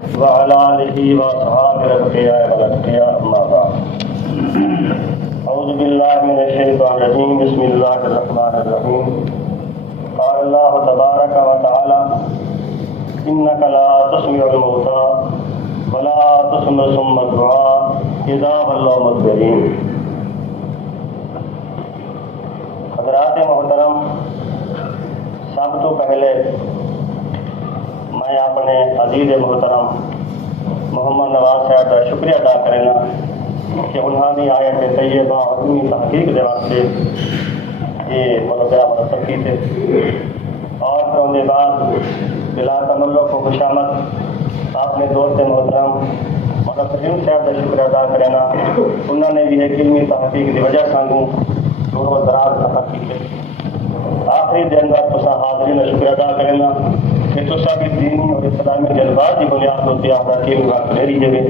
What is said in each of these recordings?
وعلى آله وأصحابه الأتقياء والأتقياء أما بعد أعوذ بالله من الشيطان الرجيم بسم الله الرحمن الرحيم قال الله تبارك وتعالى إنك لا تسمع الموتى ولا تسمع صم الدعاء إذا ولوا مدبرين. حضرات محترم، سب تو پہلے میں اپنے عزیز محترم محمد نواز صاحب کا شکریہ ادا کرنا کہ انہوں نے آیت طیبہ اپنی تحقیق کے واسطے یہ مرتب کی تھے، اور پھر ان کے بعد بلا تملق کو خوشامد اپنے دوست محترم مولانا فہیم صاحب کا شکریہ ادا کرنا، انہوں نے بھی ایک علمی تحقیق کی وجہ سانگوں دور و دراز تحقیق کی. آخری دن کا تصا حاضرین کا شکریہ ادا کرنا کہ تصا بھی دینی اور اسلامی جذبات کی بنیاد ہوتی ہے آپ کی بات میری جگہ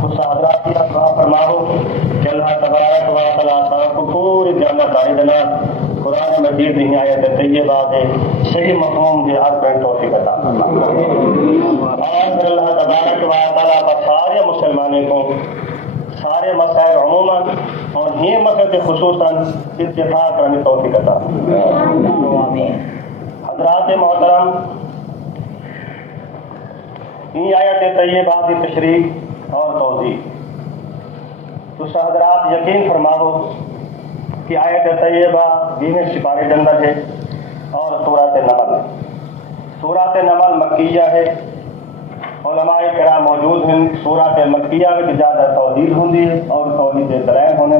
تصا حضرات کی دعا فرماؤ کہ اللہ تبارک و تعالیٰ صاحب کو پوری جامع داری دینا قرآن مجید نہیں آیت طیبہ ہے صحیح مفہوم کے ہر پینٹ توفیق عطا فرمائے، اور پھر اللہ تبارک و تعالیٰ پر سارے مسلمانوں کو سارے مسائل عموماً اور یہ مسئلے خصوصاً اتفاق کرنے توفیق عطا فرمائے. حضرات محترم، یہ آیت طیبہ کی تشریح اور توضیح تو حضرات یقین فرماؤ کہ آیت طیبہ 20 سپارے کے اندر ہے اور سورۃ نمل. سورۃ نمل مکیہ ہے، علماء کرام موجود ہیں. سورۃ مکیہ میں زیادہ توضیح ہوتی ہے اور توضیح دلائل ہونے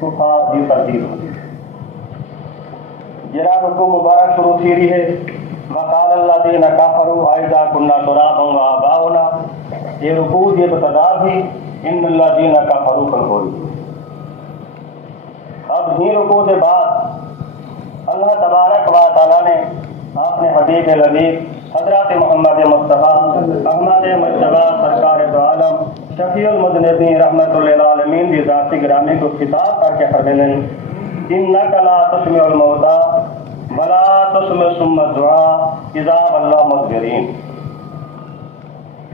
کفار دی تردید ہوتی ہے. جرا رکو مبارک شروع تھی رہی ہے وقال الذین کفروا اذا کنا ترابا وآباؤنا. یہ رکوع یہ ابتدا بھی ان الذین کفروا پر ہوئی. اب ہی رکوع کے بعد اللہ تبارک و تعالیٰ نے اپنے حبیب لبیب حضرت محمد مصطفیٰ احمد مجتبیٰ سرکار دو عالم شفیع المذنبین رحمۃ للعالمین کی ذات گرامی کو خطاب کر کے فرماتے ہیں انک لا تسمع الموتى ولا تسمع صم الدعاء اذا ولوا مدبرین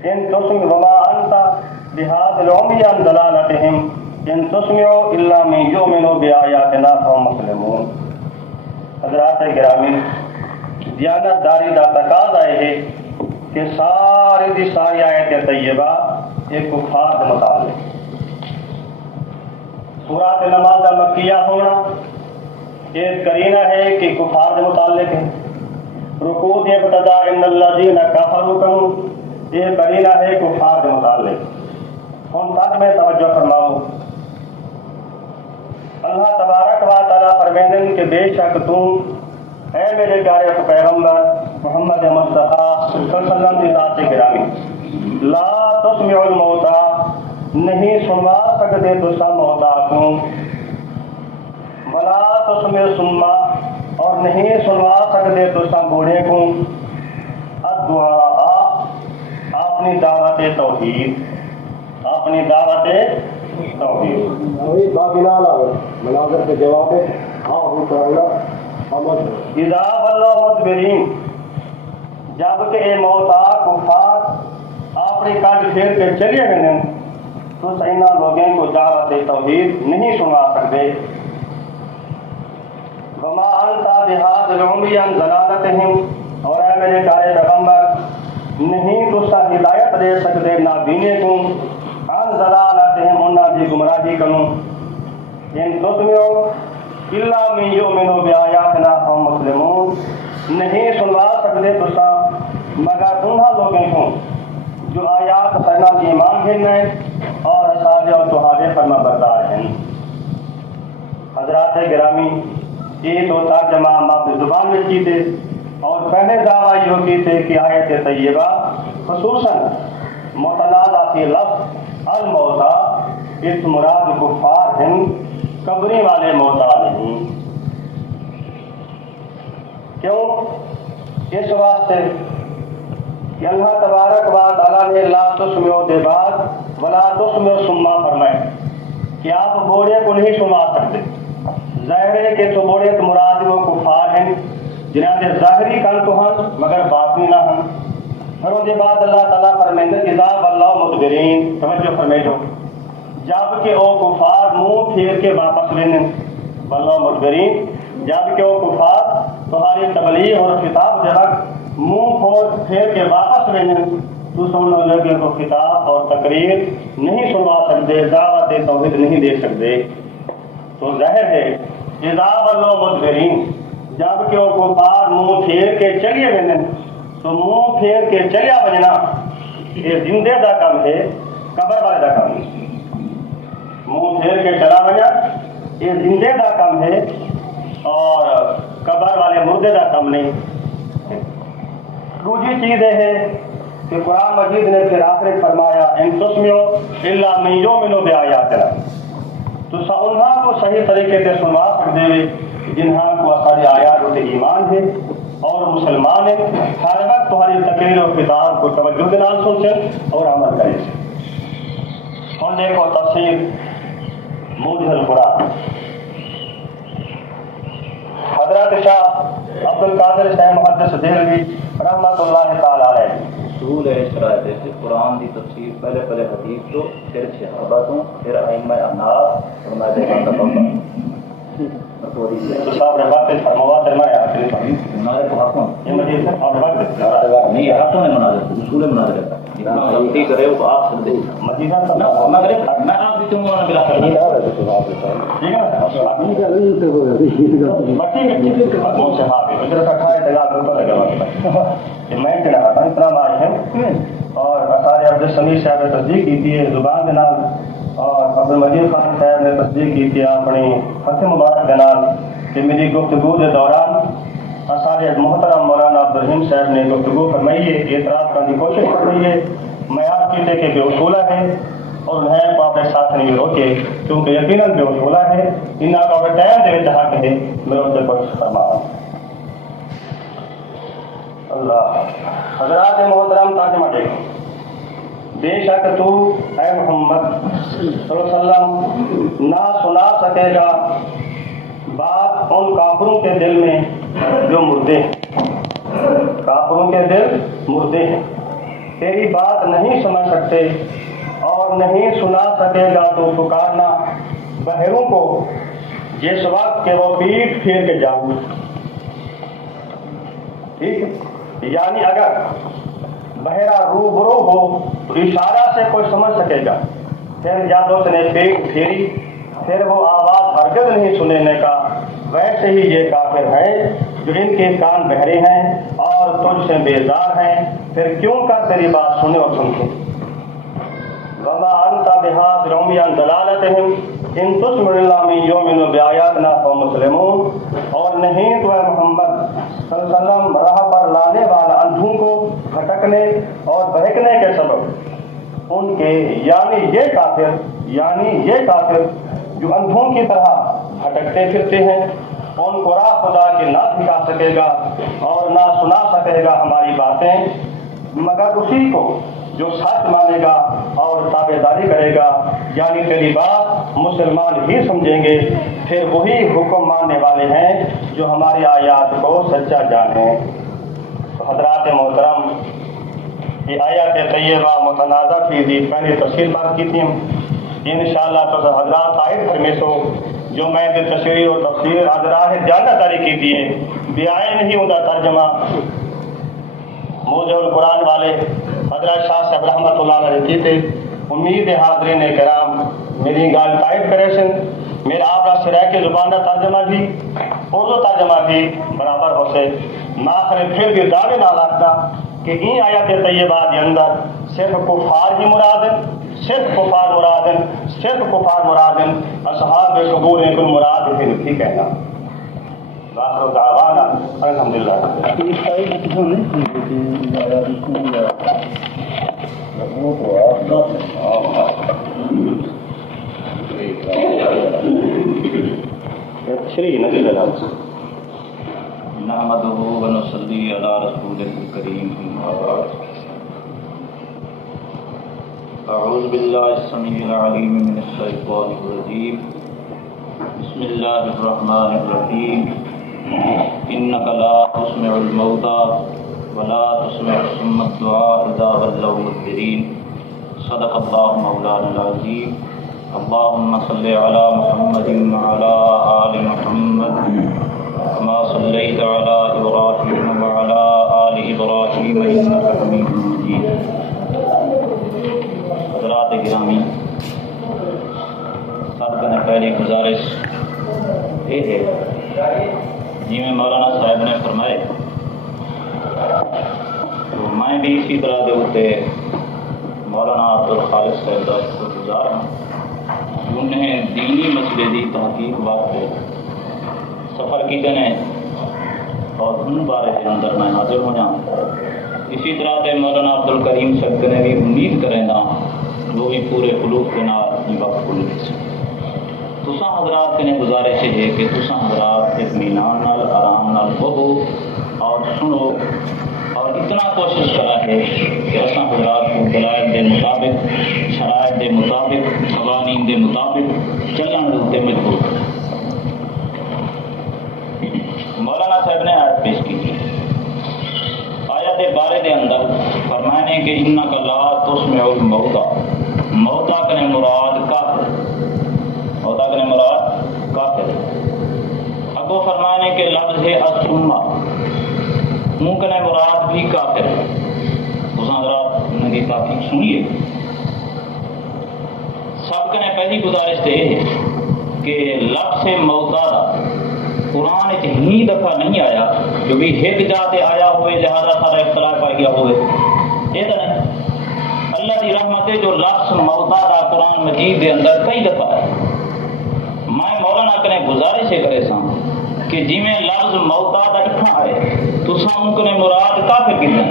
ان تسمع وما انت بهذا العمي عن ضلالتهم ان تسمع الا من يؤمن بآياتنا فهم مسلمون. حضرات گرامی، دیانت داری کا تقاضا ہے کہ ساری دی ساری آیت طیبہ ایک کفار کے متعلق. سورۃ نمل کا مکیہ ہونا ایک کرینہ ہے کہ کفار کے متعلق ہے. رکوع کی ابتدا ان الذین کفروا یہ کرینہ ہے کفار کے متعلق. ہم تک میں توجہ فرماؤ. اللہ تبارک و تعالیٰ فرماتے ہیں کہ بے شک تم اے میرے پیارے پیغمبر محمد مصطفیٰ صلی اللہ علیہ وسلم کی ذات گرامی لا تسمع الموتى نہیں سنوا سکتے تو سب موتا کو ولا تسمع صم اور نہیں سنوا سکتے تو سب بوڑھے کو الدعاء اپنی دعوت توحید اپنی دعوت توحید بابلال مناظر کے جواب ہے اذا ولوا مدبرین جب کہ اے موتا کفار اپنی کٹ پھیر کے چلے گئے تو سینا لوگوں کو دعوت توحید نہیں سنا سکتے. وما انت بهذا العمي عن ضلالتهم اور اے میرے پیارے پیغمبر نہیں تو سا ہدایت دے سکتے نابینے کو عن ضلالتهم انہاں دی گمراہی کنوں. ان تسمعوا الا من یؤمن بآیاتنا فهم مسلمون نہیں سنوا سکتے تسا مگر انہاں لوگوں کو جو آیات سنا کی ایمان گھن ہیں اور صالح اور تہارے فرما بردار ہیں. حضرات گرامی، یہ دو ترجمہ ہم اپنی زبان میں کی تھے اور پہلے دعویٰ یہ کی تھے کہ آیت طیبہ خصوصاً متنازع فی لفظ الموتى اس مراد کفار ہیں، قبری والے موتا نہیں. کیوں؟ اس واسطے کہ اللہ تبارک و تعالیٰ نے لا تسمعوا کے بعد ولا تسمعوا صم فرمائے کہ آپ بوڑھے کو نہیں سنا سکتے. ظاہر ہے کہ تو بوڑھے تو مراد وہ کفار ہیں جنہاں دے ظاہری کن تو ہیں مگر باطنی نہ ہیں. پھر اس کے بعد اللہ تعالیٰ فرمائیں اذا اللہ مدبرین، توجہ فرمائیو، جب کہ او کفار منہ پھیر کے واپس لینے، واللہ مدبرین، جب کہ وہ کفار تمہاری تبلیغ اور خطاب کے وقت منہ پھیر کے واپس لینے، تو سننے لگے کو خطاب اور تقریر نہیں سنوا سکتے، دعوت توحید نہیں دے سکتے، تو ظاہر ہے اذا واللہ مدبرین، جب کہ وہ کفار منہ پھیر کے چلیے گئے، تو منہ پھیر کے چلیا بجنا یہ زندے دا کام ہے، قبر والے دا کام ہے۔ منہ پھیر کے چلا بجا یہ زندے دا کام ہے اور قبر والے مردے دا کام نہیں۔ دوسری چیز یہ ہے کہ قرآن مجید نے پھر آخر فرمایا ان تسمعوا الا من یؤمن بآیاتنا، تو انہاں کو صحیح طریقے سے سنوا سکتے ہیں جنہاں کو ساری آیات سے ایمان ہے اور مسلمان ہیں، ہر وقت تمہاری تقریر اور خطاب کو توجہ کے نال سنتے اور عمل کریں۔ اور دیکھو تفسیر موجز القرآن، حضرت شاہ عبد القادر شاہ محدث دہلوی رحمۃ اللہ تعالی علیہ اصول شرائط ہے قرآن کی تفسیر پہلے پہلے حدیث تو پھر صحابہ تو پھر ائمہ احناف اور مذہب کا بابا تو صاحب نے بات فرمایا فرمایا مناظر کو حقوں یہ مجھے اور بات نہیں حقوں نے مناظر اصول مناظر کا جتنا غلطی کرے وہ آپ سے مجید میں آپ بھی تم کو بلا کر ٹھیک ہے میں کہنا تھا اتنا ماج ہے اور سارے عبد سمیع صاحب نے تصدیق کی تھی زبان کے نام اور عبد المجید خان صاحب نے تصدیق کی تھی اپنی فتح مبارک کے نام کہ میری گفتگو کے دوران سارے محترم مولانا عبدالرحیم صاحب نے گفتگو فرمائی ہے، اعتراض کرنے کی کوشش کر رہی ہے، میں آپ کی کہ بے اصولہ ہے اور انہیں کو اپنے ساتھ نہیں روکے کیونکہ یقیناً بے اصولہ ہے، انہیں کو اپنے ٹائم دے چاہ کے میں ان سے کوشش فرما اللہ حضرات محترم ترجمہ دیکھو، بے شک تو اے محمد صلی اللہ علیہ وسلم نہ سنا سکے گا بات ان کافروں کے دل میں جو مردے ہیں، کافروں کے دل مردے ہیں، تیری بات نہیں سمجھ سکتے اور نہیں سنا سکے گا تو پکارنا بہروں کو جس وقت کہ وہ پیٹ پھیر کے جاؤں، ٹھیک، یعنی اگر بہرا روبرو ہو تو اشارہ سے کوئی سمجھ سکے گا، پھر جب اس نے پیٹ پھیری پھر وہ آواز ہرگز نہیں سننے کا، ویسے ہی یہ کافر ہیں جو ان کے کان بہرے ہیں اور تجھ سے بیزار ہیں، پھر کیوں کر تیری بات سنے اور سنتے۔ وما انت بہاد رومی عن دلالتہم ان تسمع الا من یؤمن بآیاتنا فهم مسلمون، اور نہیں تو اے محمد صلی اللہ علیہ وسلم راہ پر لانے والا اندھوں کو بھٹکنے اور بہکنے کے سبب ان کے یعنی یہ کافر جو اندھوں کی طرح بھٹکتے پھرتے ہیں، ان کو راہ خدا کے نہ دکھا سکے گا اور نہ سنا سکے گا ہماری باتیں مگر اسی کو جو سچ مانے گا اور تابع داری کرے گا، یعنی تیری بات مسلمان ہی سمجھیں گے، پھر وہی حکم ماننے والے ہیں جو ہماری آیات کو سچا جانیں۔ تو حضرات محترم، یہ آیات طیبہ متنازع فی دی پہلی تفصیل بات کی تھی، انشاءاللہ تو حضرات آئے فرمے سو جو میں نے تشریح اور تفسیر حضرات جاننا داری کی تھی بیائے نہیں ہوتا ترجمہ موجہ القرآن والے حضرت شاہ صاحب رحمۃ اللہ علیہ کی تھے۔ امید حاضرین کرام میری گال ٹائپ کرے سن میرا آپ کا سرائے کی زبان کا ترجمہ بھی اردو ترجمہ بھی برابر ہو سے ناخر پھر بھی دعوے نہ رکھتا کہ ان آیات طیبات کے اندر صرف کفار ہی مراد ہیں، صرف کفار مراد ہیں، صرف کفار مراد ہیں، اصحاب قبور ہیں کوئی مراد ہے نہیں کہنا۔ آخر دعوانا الحمدللہ۔ تشریح نزل اللہ نحمدہ ونصلی علی رسولہ الکریم، اعوذ باللہ السمیع العلیم من الشیطان الرجیم، بسم اللہ الرحمن الرحیم، انک لا تسمع الموتى ولا تسمع ثم الدعاء إذا ولوا مدبرين صدق الله مولانا العظيم اللهم صل على محمد وعلى آل محمد كما صليت على إبراهيم وعلى آل إبراهيم إنك حميد مجيد. حضرات گرامی، سب کا پہلی گزارش یہ ہے جی میں مولانا صاحب نے فرمائے تو میں بھی اسی طرح دے ہوتے مولانا عبدالخالق صاحب کا شکر گزار ہوں. انہیں دینی مسئلے کی تحقیق واسطے سفر کی جنے اور ان بارے کے اندر میں حاضر ہو جاؤں. اسی طرح سے مولانا عبدالکریم صاحب نے بھی امید کریں گا وہ بھی پورے خلوص کے نال وقت کو لکھ سکیں. تساں حضرات کے گزارش ہے کہ تساں حضرات اطمینان نال آرام نال بہو اور سنو اور اتنا کوشش کرا ہے کہ اساں حضرات کو دلائل کے مطابق شرائط کے مطابق قوانین کے مطابق چلن کے مجبور. مولانا صاحب نے آیت پیش کی تھی. آیت کے بارے کے اندر فرمانے کہ انک لا تسمع الموتى، موتا کنے مراد کافر، موتا کنے مراد کافر. ابو فرمانے کے لفظ ہے السمہ، منہ کنے مراد بھی کافر. اس حضرات نے کی تحقیق سنیے. سب کنے پہلی گزارش تو یہ ہے کہ لفظ موتا قرآن ہی دفعہ نہیں آیا جو بھی ایک جاتے آیا ہوئے لہذا سارا اختلاف آ گیا ہوئے. یہ تو نہیں. اللہ کی رحمت ہے جو لفظ موتا دا قرآن مجید کے اندر کئی دفعہ ہے. میں مولانا کنے گزارش ہے کرے سا کہ جی میں لفظ موتا دا اتنا آئے تو سام کنے مراد کافر کتنے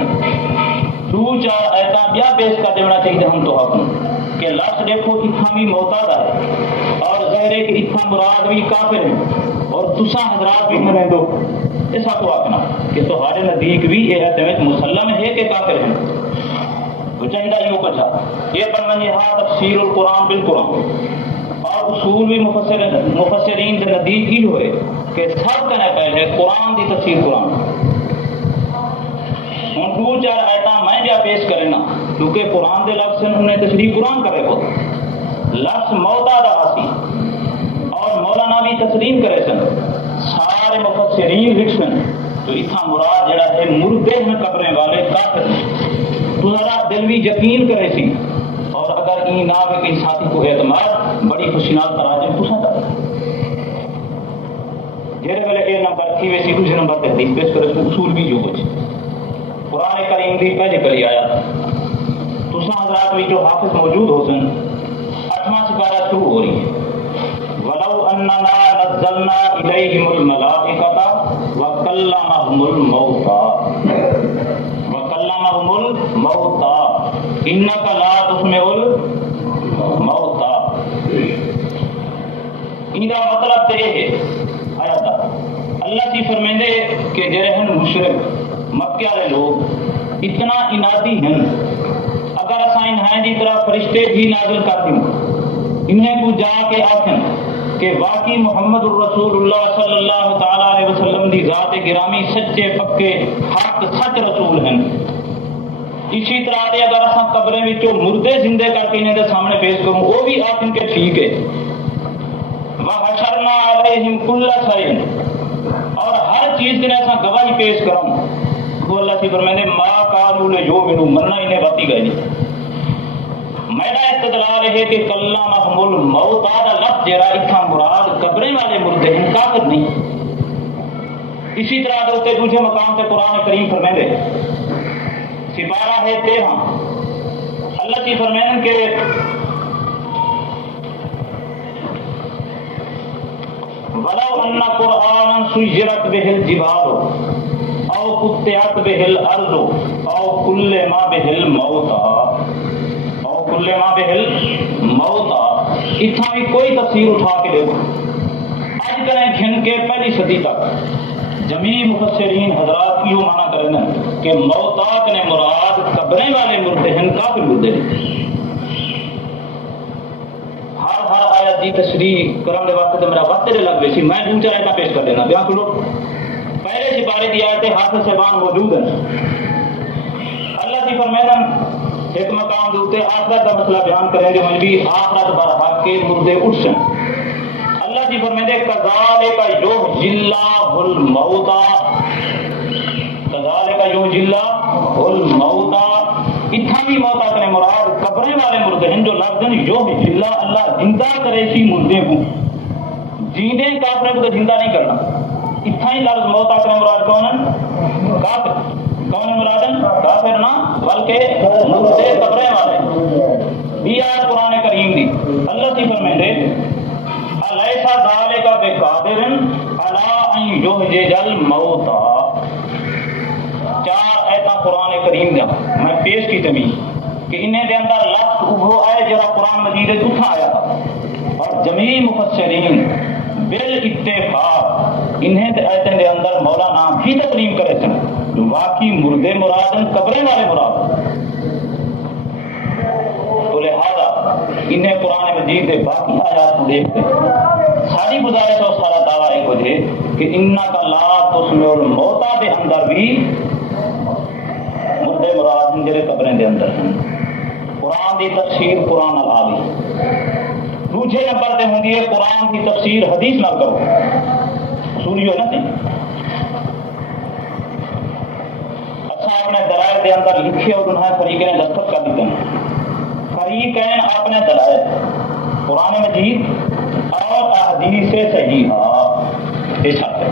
دو چار ایتا بیا پیش کر دینا چاہیے ہم تو حق کہ لفظ دیکھو اتنا بھی موتا دا ہے اور ظاہر ہے کہ اتنا مراد بھی کافر ہے اور تساں حضرات بھی منے دو ایسا تو آکنا کہ تمہارے نزدیک بھی یہ اعتماد مسلم ہے کہ کافر ہیں. تو چاہیے یوں کچھ یہ بنمنیہا تفسیر القرآن بالقرآن اور اصول بھی مفسرین کے نزدیک ہی ہوئے کہ سب کہنے پہلے قرآن کی تفسیر قرآن. ہوں دو چار آیتاں میں کیا پیش کرنا کیونکہ قرآن کے لفظ انہیں تشریح قرآن کرے ہو لفظ موتا دا آسی اور مولانا بھی تسلیم کرے سن سارے مفسرین لکھن تو اتنا مراد جڑا ہے مردے ہیں قبریں والے کافر تو ذرا دل بھی یقین کرے سی اور اگر این نہ کہ کسی ساتھی کو اعتماد بڑی خوشی نال تراجم پوچھا تھا جہرے ویلے اے نمبر تھی ویسی دوسرے نمبر تے حدیث پیش کرے تو اصول بھی جو کچھ قرآن کریم کی پہلے پہلی آیا تو حضرات بھی جو حافظ موجود ہو سن 8واں سپارہ شروع ہو رہی ہے وَلَوْ أَنَّنَا نَزَّلْنَا إِلَيْهِمُ الْمَلَائِكَةَ وَكَلَّمَهُمُ الْمَوْتَى إِنَّكَ لَا تُسْمِعُ الْمَوْتَى. ان کا مطلب تو یہ ہے آیت اللہ سی فرمیندے کہ جڑے ہیں مشرک مکے والے لوگ اتنا انادی ہیں اگر اساں انہیں دی طرح فرشتے بھی نازل کر دیں انہیں کو جا کے آکھن کہ واقعی محمد الرسول اللہ صلی اللہ تعالی علیہ وسلم دی ذات گرامی سچے پکے حق سچ رسول ہیں. اسی طرح سے اگر اساں قبریں وچوں مردے زندے کر کے انہیں دے سامنے پیش کروں وہ بھی آکھن کہ ٹھیک ہے. وحشرنا علیہم کل شیء اور ہر چیز کے لیے اساں گواہی پیش کروں تو اللہ سی فرمائے ما قالوا لیؤمنوا مرنا انہیں باتی گئے نہیں. میرا استدلال ہے کہ کلمہم الموتى دا لفظ جڑا اتھا مراد قبریں والے مردے ہیں کافر نہیں. اسی طرح دوسرے دوسرے مقام سے قرآن کریم فرمائے سپارہ ہے 13 اللہ کی فرمائے کہ وَلَوْ أَنَّ قُرْآنًا سُيِّرَتْ بِهِ الْجِبَالُ أَوْ قُطِّعَتْ بِهِ الْأَرْضُ أَوْ كُلِّمَ بِهِ الْمَوْتَى اتنا بھی کوئی تفسیر اٹھا کے دیکھو آج کریں گھن کے پہلی صدی تک جمیع مفسرین حضرات کیوں مانا کرنا کہ موتا نے مراد قبریں والے مردے ہیں کافر مردے ہیں. ہر آیت دی تشریح کرنے کے وقت میرا وقت لگ گئی سی میں دو چار آیتیں پیش کر دینا بیان کرو. پہلے سپارے دی آیتیں حافظ صاحبان موجود ہیں فرمائیں ایک مقام دوتے آخرت کا مسئلہ بیان کریں گے مجھے آخرت برحق کے مردے اٹھسن اللہ جی فرمائیں کذالک یحیی الموتى کذالک یحیی الموتى اتھا بھی موتا کرے مراد قبریں والے مردے ہیں جو لفظ یحیی اللہ زندہ کرے سی مردے کو جیندے کافروں کو تو زندہ نہیں کرنا اتھا ہی لفظ موتا کرے مراد کون ہے کافر کون مرادن کافر نہ بلکہ مردے قبریں والے یہ آیت قرآن کریم دی اللہ سے فرمائیں دے الیسا ذالک بقادر علی ان یحیی الموتى چار آیتاں قرآن کریم دا میں پیش کی تمہیں کہ انہیں دے اندر لفظ وہ آئے جرا قرآن مجید اٹھا آیا اور جمیع مفسرین بالاتفاق انہیں آیتیں دے اندر مولانا بھی تسلیم کرے سن واقعی مردے مرادن قبریں والے مراد تو لہذا انہیں قرآن مجید کے باقی آیات کو دیکھتے ساری گزارش اور سارا دعویٰ ایک وجہ کہ انک لا تسمع الموتى دے اندر بھی مردے مراد ہیں جڑے قبریں دے اندر ہیں قرآن دی تفسیر قرآن العالی دوسرے نمبر تے ہوندی ہے قرآن کی تفسیر حدیث نہ کرو سوریو نہ تھی اپنے دلائل کے اندر لکھے اور انہیں فریقین دستخط کر دیتے ہیں فریقین اپنے دلائل قرآن مجید اور احادیث صحیحہ اس حد ہے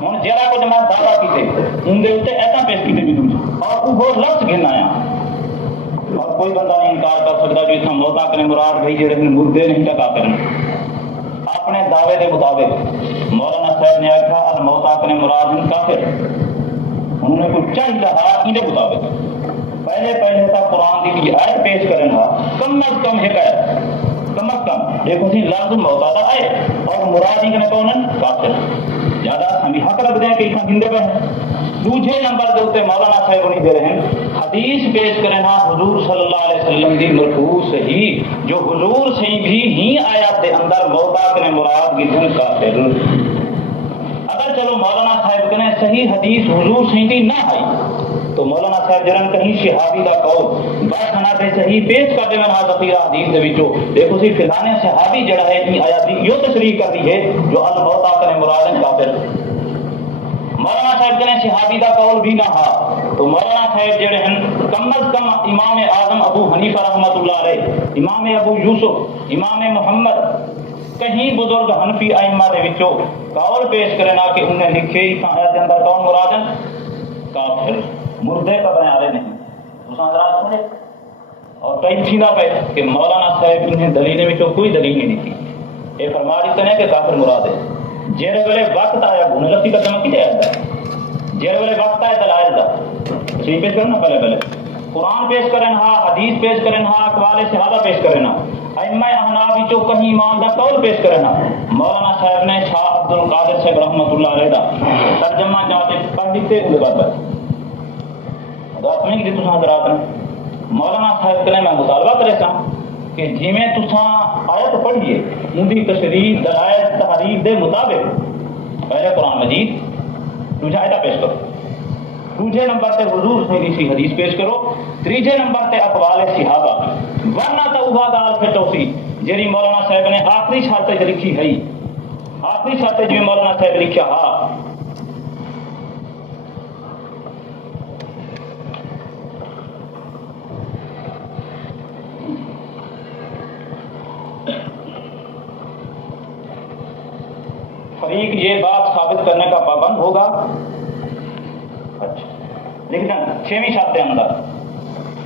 ہوں جرا کو جماعت دعویٰ کیتے ان دے اوتے ایسا پیش کیتے بھی دوسرے اور وہ لفظ گھن آیا اور کوئی بندہ نہیں انکار کر سکتا جو اتنا موتا کرنے مراد بھائی جڑے مردے نہیں ٹکا کرنے اپنے دعوے کے مطابق مولانا صاحب نے آکھا الموتا کرنے مراد کافر انہوں نے کچھ چاہیے رہا انہیں مطابق پہلے تھا قرآن کی آیت پیش کرنا کم از کم ایک آیت کم از کم دیکھو سی لفظ موتا تھا آئے اور مرادی کرنے کون ہے کافر زیادہ ہم حق رکھ دیں کہ اتنا گندے پہ ہیں دوسرے نمبر دے ہوتے مولانا صاحب نہیں دے رہے ہیں حدیث پیش کرنا حضور صلی اللہ علیہ وسلم دی مرفوع صحیح جو حضور سے بھی ہی آیات دے اندر موتا کرنے مراد کی دن کافر اگر چلو مولانا صاحب کہنے صحیح حدیث حضور سے بھی نہ آئی تو مولانا صاحب جرن کہیں صحابی دا قول بس ہنا دے صحیح پیش کر دے میں ذخیرہ حدیث دے وچوں دیکھو سی فلانے صحابی جڑا ہے یہ آیات یہ تصریح کر دی ہے جو الموتا کرنے مراد کافر مولانا صاحب کہنے صحابی دا قول بھی نہ ہا تو مولانا صاحب جڑے ہیں کم از کم امام اعظم ابو حنیفہ رحمۃ اللہ علیہ امام ابو یوسف امام محمد کہیں بزرگ حنفی ائمہ دے وچوں قول پیش کرنا کہ انہیں لکھے ہی آیت کے اندر کون مراد ہے کافر مردے قبریں والے نہیں دوسرا حضرات سنے اور کئی سیدھا پہ کہ مولانا صاحب انہیں دلیلیں وچوں کوئی دلیل نہیں دی یہ فرما دیتے ہیں کہ کافر مراد ہے جیرے ویلے وقت آیا گھونے لگتی کا جمع کی جائے جیرے ویلے وقت آیا دلائل دا صحیح پیش کرنا پہلے قرآن پیش کرنا حدیث پیش کرنا اقوال صحابہ پیش کرنا ائمہ احناف وچوں کہیں امام دا قول پیش کرنا مولانا صاحب نے شاہ عبد القادر صاحب رحمۃ اللہ علیہ دا ترجمہ جاتے پڑھ دیتے ان بات پر بات نہیں کہ تساں حضرات مولانا صاحب کنے میں مطالبہ کرے سا کہ جی میں تساں آیت پڑھیے ان دی تشریح دلائل تحریف دے مطابق پہلے قرآن مجید دوسرا آیت پیش کرو دوسرے نمبر تے حضور سے اسی حدیث پیش کرو تیسرے نمبر تے اقوال صحابہ ورنہ تو وہ گال پھر توسی جیری مولانا صاحب نے آخری شرط لکھی ہے آخری شرط جو مولانا صاحب لکھا ہا فریق یہ بات ثابت کرنے کا پابند ہوگا اچھا لیکن چھویں شرط کے اندر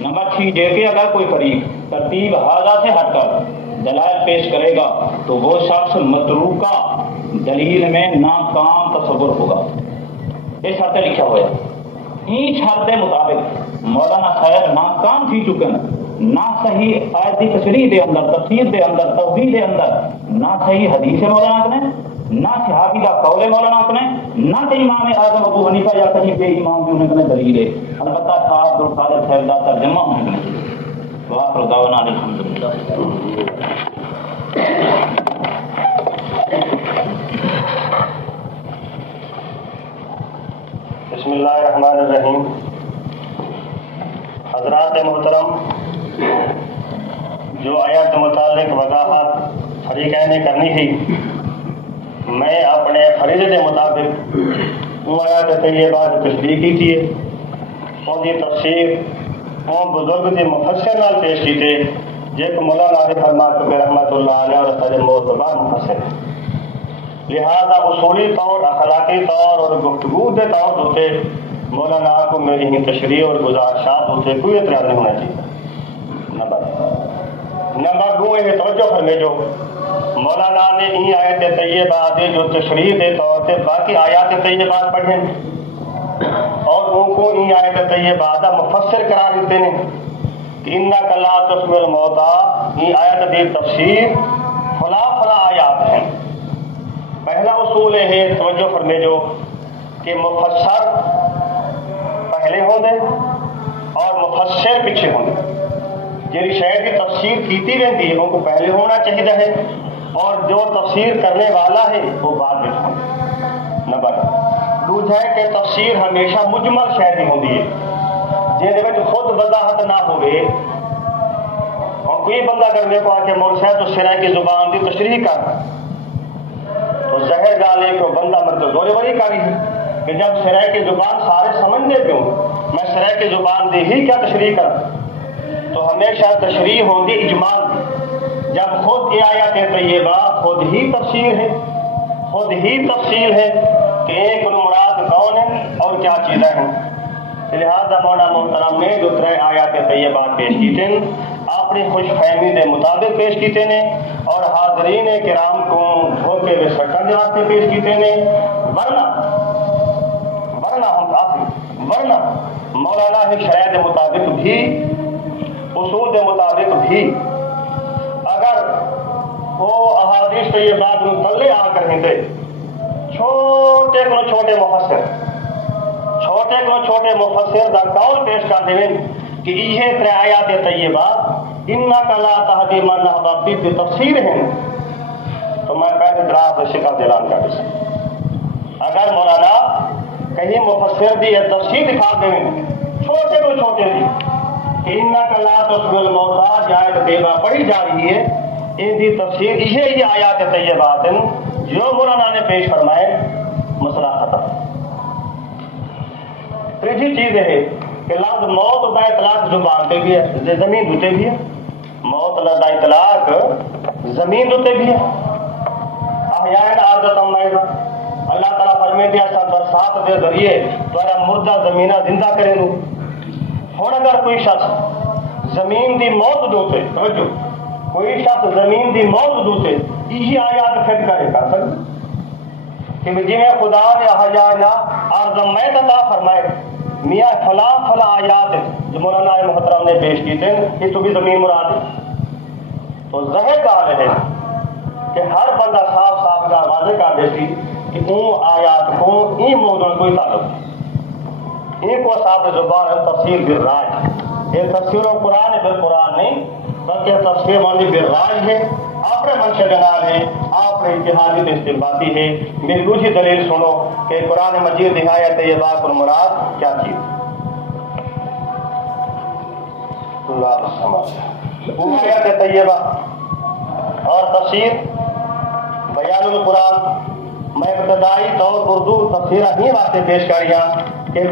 نمبر 6 دے کے اگر کوئی فریق ترتیب حاضہ سے ہٹ کر دلائل پیش کرے گا تو وہ شخص متروکہ دلیل میں ناکام تصور ہوگا یہ شرط لکھا ہوا ہے ان شرط کے مطابق مولانا صاحب ناکام تھی چکے ہیں نہ صحیح آیت کی تشریح دے اندر تفسیر دے اندر توحید دے اندر نہ صحیح حدیث مولانا نے نہ صحابی کا قول مولانا اپنے نہ کہ امام اعظم ابو حنیفہ یا کہیں بے امام بھی انہیں کنے دلیل ہے البتہ صاحب عبد القادر صاحب کا ترجمہ ہونے کنے وآخر دعوانا الحمدللہ بسم اللہ الرحمن الرحیم حضرات محترم، جو آیات متعلق وضاحت فریقین نے کرنی تھی، میں اپنے فریضے کے مطابق وہ آیات طیبات تشریح کی تھی، ان کی تفسیر ان بزرگ کے مفسر نال پیش کی تھے جیک مولانا عارف فرمات کے رحمت اللہ علیہ اور سارے معتبر مفسر ہیں۔ لہذا اصولی طور، اخلاقی طور اور گفتگو کے طور ہوتے مولانا کو میری ہی تشریح اور گزارشات ہوتے کوئی اعتراض نہیں ہونا چاہیے۔ نمبر دو، یہ توجہ فرمے جو مولانا نے این آیت طیبات جو تشریح کے طور سے باقی آیات طیبات پڑھیں اور ان کو این آیت طیبات مفسر قرار دیتے ہیں کہ انک لا تسمع الموتى، این آیت دی تفسیر فلاں آیات ہیں۔ پہلا اصول ہے توجہ فرمے جو کہ مفسر پہلے ہوں دے اور مفسر پیچھے ہوں دے۔ جی شاید کی تفسیر کیتی رہتی ہے ان کو پہلے ہونا چاہیے ہے اور جو تفسیر کرنے والا ہے وہ بعد میں ہوں۔ نمبر دوسرا ہے کہ تفسیر ہمیشہ مجمل شاید ہی ہوتی ہے جن خود وضاحت نہ ہوئے، اور کوئی بندہ کرنے کو آ کے مول صاحب تو سرائے کی زبان کی تشریح کر تو ظاہر گال ہے کہ بندہ مرد زورے وری کاری ہے کہ جب سرائے کی زبان سارے سمجھنے کیوں میں سرائے کی زبان دی ہی کیا تشریح کر، تو ہمیشہ تشریح ہوگی اجمال۔ جب خود یہ آیات طیبہ خود ہی تفسیر ہے، خود ہی تفصیل ہے کہ ایک مراد کون ہے اور کیا چیزیں ہیں۔ لہذا مولانا محترم نے جو ترے آیات طیبات پیش کی تھیں اپنی خوش فہمی کے مطابق پیش کیتے ہیں اور حاضرین کرام کو دھوکے میں سٹن واسطے پیش کیتے ہیں، ورنہ مولانا کی شرع کے مطابق بھی، اصول کے مطابق بھی اگر وہ احادیث طیبات میں تلے آ کر ہندے چھوٹے کو چھوٹے مفسر دا قول پیش کر دیں کہ یہ ترے آیات طیبات انک لا تہدی من احببت کی تفسیر ہیں، تو میں پہلے دراز شکایت اعلان کر دوں۔ اگر مولانا کہیں مفسر دی یہ تفسیر دکھا دیں چھوٹے کو چھوٹے دی کہ انک لا تسمع الموتى آیت طیبہ پڑھی جا رہی ہے، ان کی تفسیر یہ آیات طیبات ہیں جو مولانا نے پیش فرمائے، مسئلہ ختم۔ تیسری چیز ہے کہ لفظ موت کا اطلاق زبان پہ بھی ہے، زمین دوتے بھی ہے، موت کا اطلاق زمین دوتے بھی ہے۔ احیاء عارضۃ مائدہ، اللہ تعالیٰ فرمے دیا برسات کے ذریعے تمہارا مردہ زمینہ زندہ کرے لوں۔ ہوں اگر کوئی شخص زمین دی موت دوتے، توجہ، کوئی شخص زمین دی موت دوتے یہی آیات پھٹ کرے کر سکتے کہ جی میں خدا نے احیاء عارض مائدہ فرمائے میاں فلاں آیات جو مولانا محترم نے پیش کی تھے یہ تو بھی زمین مراد ہے، تو ظاہر کہا ہے کہ ہر بندہ صاف کا واضح کر دیتی کہ ان آیات کو این موضوع کوئی تعلق نہیں، ان کو صاحب زبان ہے تفسیر بالراج، یہ تفسیر قرآن بالقرآن نہیں بلکہ تفسیر مولوی بالراج ہے، اپنے منشا جنال ہے، اپنے اتحادی استنباطی ہے۔ میری دوسری دلیل سنو کہ قرآن مجید آیت طیبات المراد کیا چیز، آیت طیبہ اور تفسیر بیان القرآن میں ابتدائی طور اردو تفسیر ہی واسطے پیش کریاں کہ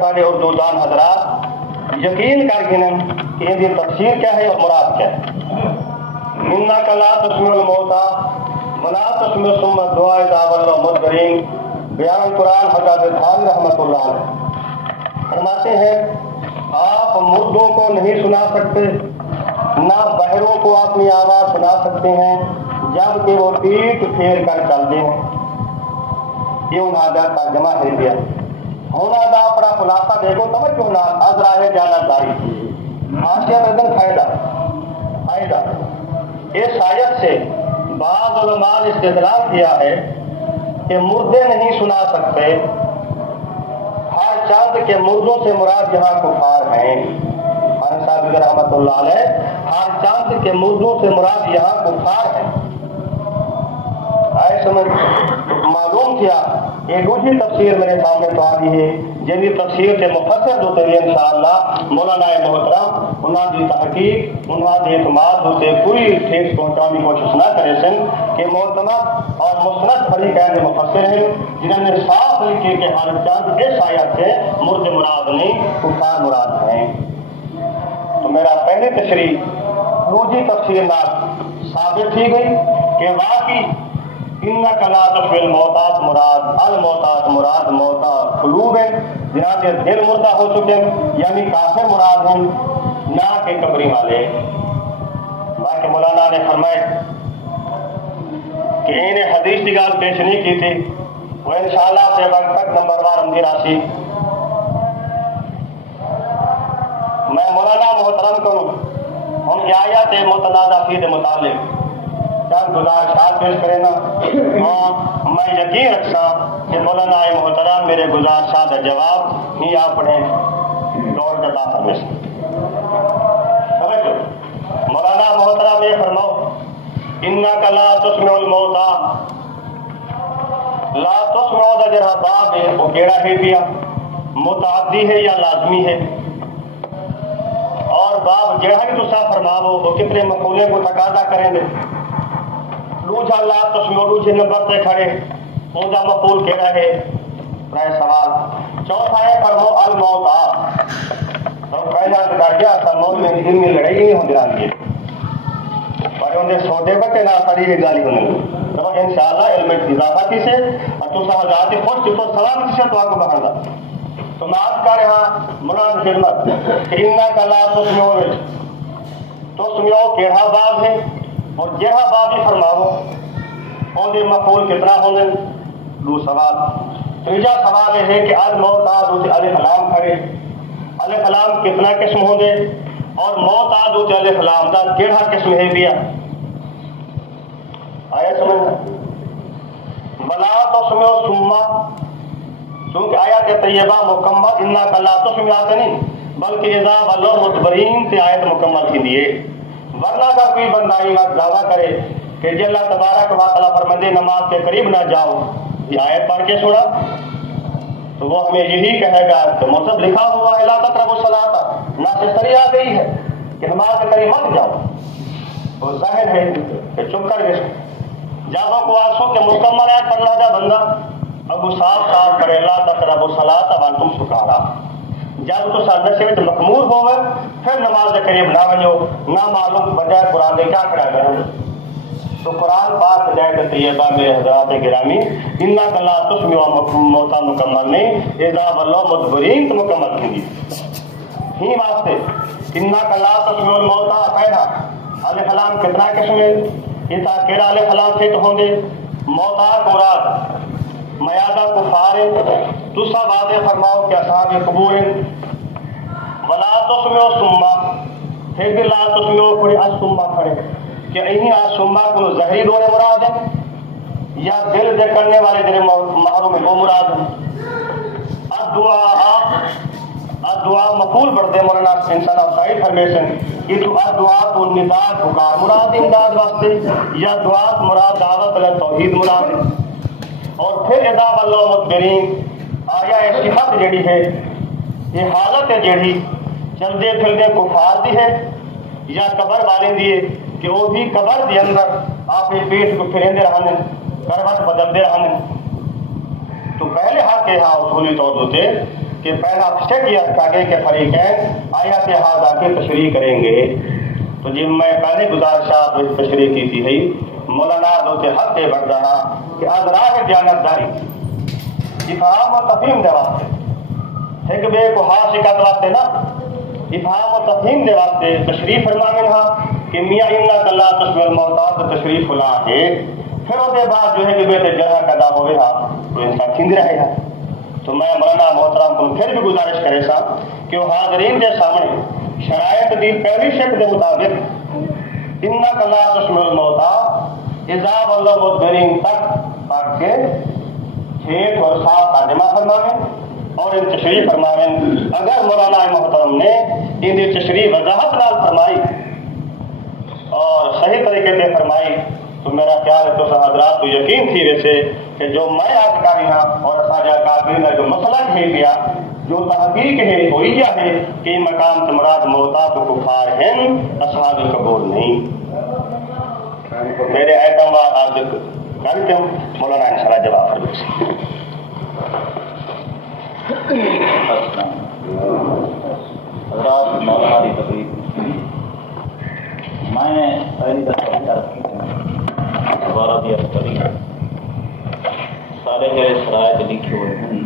سارے اردو دان حضرات یقین کر گئے کہ ان کی تفسیر کیا ہے اور مراد کیا ہے۔ انک لا تسمع الموتى ولا تسمع ثم الدعاء اذا ولوا مدبرین، بیان قرآن حضرت خان رحمۃ اللہ علیہ فرماتے ہیں آپ مردوں کو نہیں سنا سکتے، نہ بہروں کو اپنی آواز سنا سکتے ہیں جب کہ وہ پیٹ پھیر کر چلتے ہیں۔ یہ انہوں ترجمہ ہے دیا ہونا دا اپنا خلاصہ دیکھو توجہ نہ ازراہ جانبداری حاشیہ میں فائدہ اس آیت سے بعض علماء نے استدلال کیا ہے کہ مردے نہیں سنا سکتے، ہر چند کے مردوں سے مراد یہاں کفار ہیں۔ خان صاحب رحمۃ اللہ علیہ ہر چند کے مردوں سے مراد یہاں کفار ہیں۔ آئے سمجھ معلوم کیا یہ دوسری تفسیر میرے سامنے تو آ رہی ہے جن کی تفسیر کے مفسر جو تھے انشاءاللہ مولانا محترم انہوں کی تحقیق انہوں کے اعتماد ہوتے کوئی ٹھیک پہنچانے کی کوشش نہ کرے سن کہ معتمد اور مسند فریقین کے مفسر ہیں جنہوں نے صاف لکھے کہ ہر چند اس آیت سے مرد مراد نہیں کفار مراد ہیں۔ تو میرا پہلی تشریح دوسری تفسیر ثابت کی گئی کہ واقعی انک لا تشفی الموتات مراد الموتات مراد موتا قلوب ہیں جنہاں کے دل مردہ ہو چکے ہیں یعنی کافر مراد ہیں نہ کہ قبری والے۔ باقی مولانا نے فرمائے کہ انہیں حدیث کی گال پیش نہیں کی تھی وہ انشاءاللہ سے وقت تک نمبر وار ہم راسی میں مولانا محترم کروں ان کی آیات متنازع فی کے متعلق چند گزارشات پیش کرے نا اور میں یقین رکھتا کہ مولانا محترم میرے گزارشات کا جواب ہی آپ پڑھیں دور کا داخل میں سمجھو مولانا محترم یہ فرماؤ انک لا تسمع الموتى لا تسمع دا جرا باب ہے وہ کیڑا ہے پیا متعدی ہے یا لازمی ہے اور باب جڑا بھی تسا فرماو وہ کتنے مقولے کو تقاضا کریں گے دوسرا لا تسمع دوسرے نمبر پہ کھڑے ان کا مقول کیڑا ہے رائے سوال چوتھا ہے فرمو الموتى تو پہلا کر گیا تھا موت میں دن میں لڑائی نہیں ہوتی رہتی ہے اور انہیں سوٹے بچے نہ ساری یہ گالی ہونے تو انشاءاللہ علم اضافاتی سے اور تو سہجاتی خوش تو سلام سے تو آپ کو بہانا تو میں آپ کا رہا منان خدمت کہ انک لا تسمع تسمع کیڑا باب ہے اور جہاں باب ہی فرماؤ ان کے مقول کتنا ہونے دو سوال تیجا سوال یہ ہے کہ الموتى دوسرے الف لام کھڑے الف لام کتنا قسم ہوں گے اور موتى دوسرے الف لام دا کیڑا قسم ہے بیا آیا سمجھنا بلا تسمع ثم چونکہ آیات طیبہ مکمل انک لا تسمع آتے نہیں بلکہ اذا ولوا مدبرین سے آیت مکمل کی دیے ورنہ اگر کوئی بندہ یہ بات دعویٰ کرے کہ جی اللہ تبارک و تعالیٰ فرماندے نماز کے قریب نہ جاؤ یہ آیت پڑھ کے سنا تو وہ ہمیں یہی کہے گا کہ مطلب لکھا ہوا ہے لا تقربوا الصلاۃ ناصری آ گئی ہے کہ نماز کے قریب مت جاؤ وہ ظاہر ہے کہ چپ کر گئے جب کو آسو کہ مکمل آیت پڑھنا جا بندہ ابو صاف صاف کرے لا تقربوا الصلاۃ وانتم سکارا جب تو سردر سے مخمور ہو گئے پھر نماز کے قریب نہ بنو نہ معلوم بجائے قرآن نے کیا کھڑا کریں تو قرآن پاک ہدایت طیبہ میرے حضرات گرامی انک لا تسمع موتى مکمل نہیں اذا ولوا مدبرین تو مکمل کی ہی واسطے انک لا تسمع الموتى پہلا الف لام کتنا قسم ہے یہ تا کیڑا الف لام سے تو ہوں گے موتى مراد میادہ کفار تسا واضح فرماؤ کہ اصحاب قبور ولا تسمع ثم پھر لا تسمع کوئی ثم کھڑے کہ انہی ثم کو ظاہری دور مراد ہے یا دل دے کرنے والے جڑے محروم ہیں وہ مراد ہے الدعاء مقبول پڑھتے مولانا انسان آف سائڈ فرمیشن یہ تو الدعاء تو ندا پکار مراد امداد واسطے یا دعا مراد دعوت علی توحید مراد ہے اور پھر اذا ولوا مدبرین آیا اس کی حد جڑی ہے یہ حالت ہے جڑی چلتے پھرتے کفار دی ہے یا قبر والے دی ہے کہ وہ بھی قبر دے اندر آپ پیٹ کو پھریندے رہنے کروٹ بدلتے رہنے تو پہلے حق کے ہاں اصولی طور ہوتے کہ پہلا اسٹیپ یہ رکھا گیا کہ فریقین آیا کے ہاتھ آ کے تشریح کریں گے تو جب میں پہلے گزارشات تشریح کی تھی مولانا دوتے حق کے بڑھ رہا کہ ادراہ دیانتداری افہام و تفہیم دے واسطے ایک بے کو ہاں شکایت واسطے نا افہام و تفہیم دے واسطے تشریف فرمانے ہاں کہ میاں انک لا تسمع الموتى تشریف فلاں ہے پھر اس کے بعد جو ہے کہ بیٹے جگہ قدا ہوئے ہاں تو انسان کھند رہے گا تو میں مولانا محترم کو پھر بھی گزارش کرے سا کہ وہ حاضرین کے سامنے شرائط دی پہلی شرط کے مطابق انک لا تسمع الموتى اذا ولوا مدبرین تک پڑھ کے ٹھیک اور صاف ترجمہ فرماویں اور ان تشریح فرماویں اگر مولانا محترم نے ان تشریح وضاحت نال فرمائی اور صحیح طریقے سے فرمائی تو میرا خیال ہے تو حضرات کو یقین تھی ویسے کہ جو میں آج کاری ہاں اور اساجا کافرین جو مسلک ہے گیا جو تحقیق ہے وہ یہ ہے کہ مقام سے مراد محتاط و کفار ہیں اصحاب القبور نہیں. میرے ایٹم آج کر کے مولانا انشاءاللہ جواب فرمائیں. حضرات مولانا کی تقریر میں پہلی دفعہ دوبارہ بھی عرض کری سارے جڑے شرائط لکھے ہوئے ہیں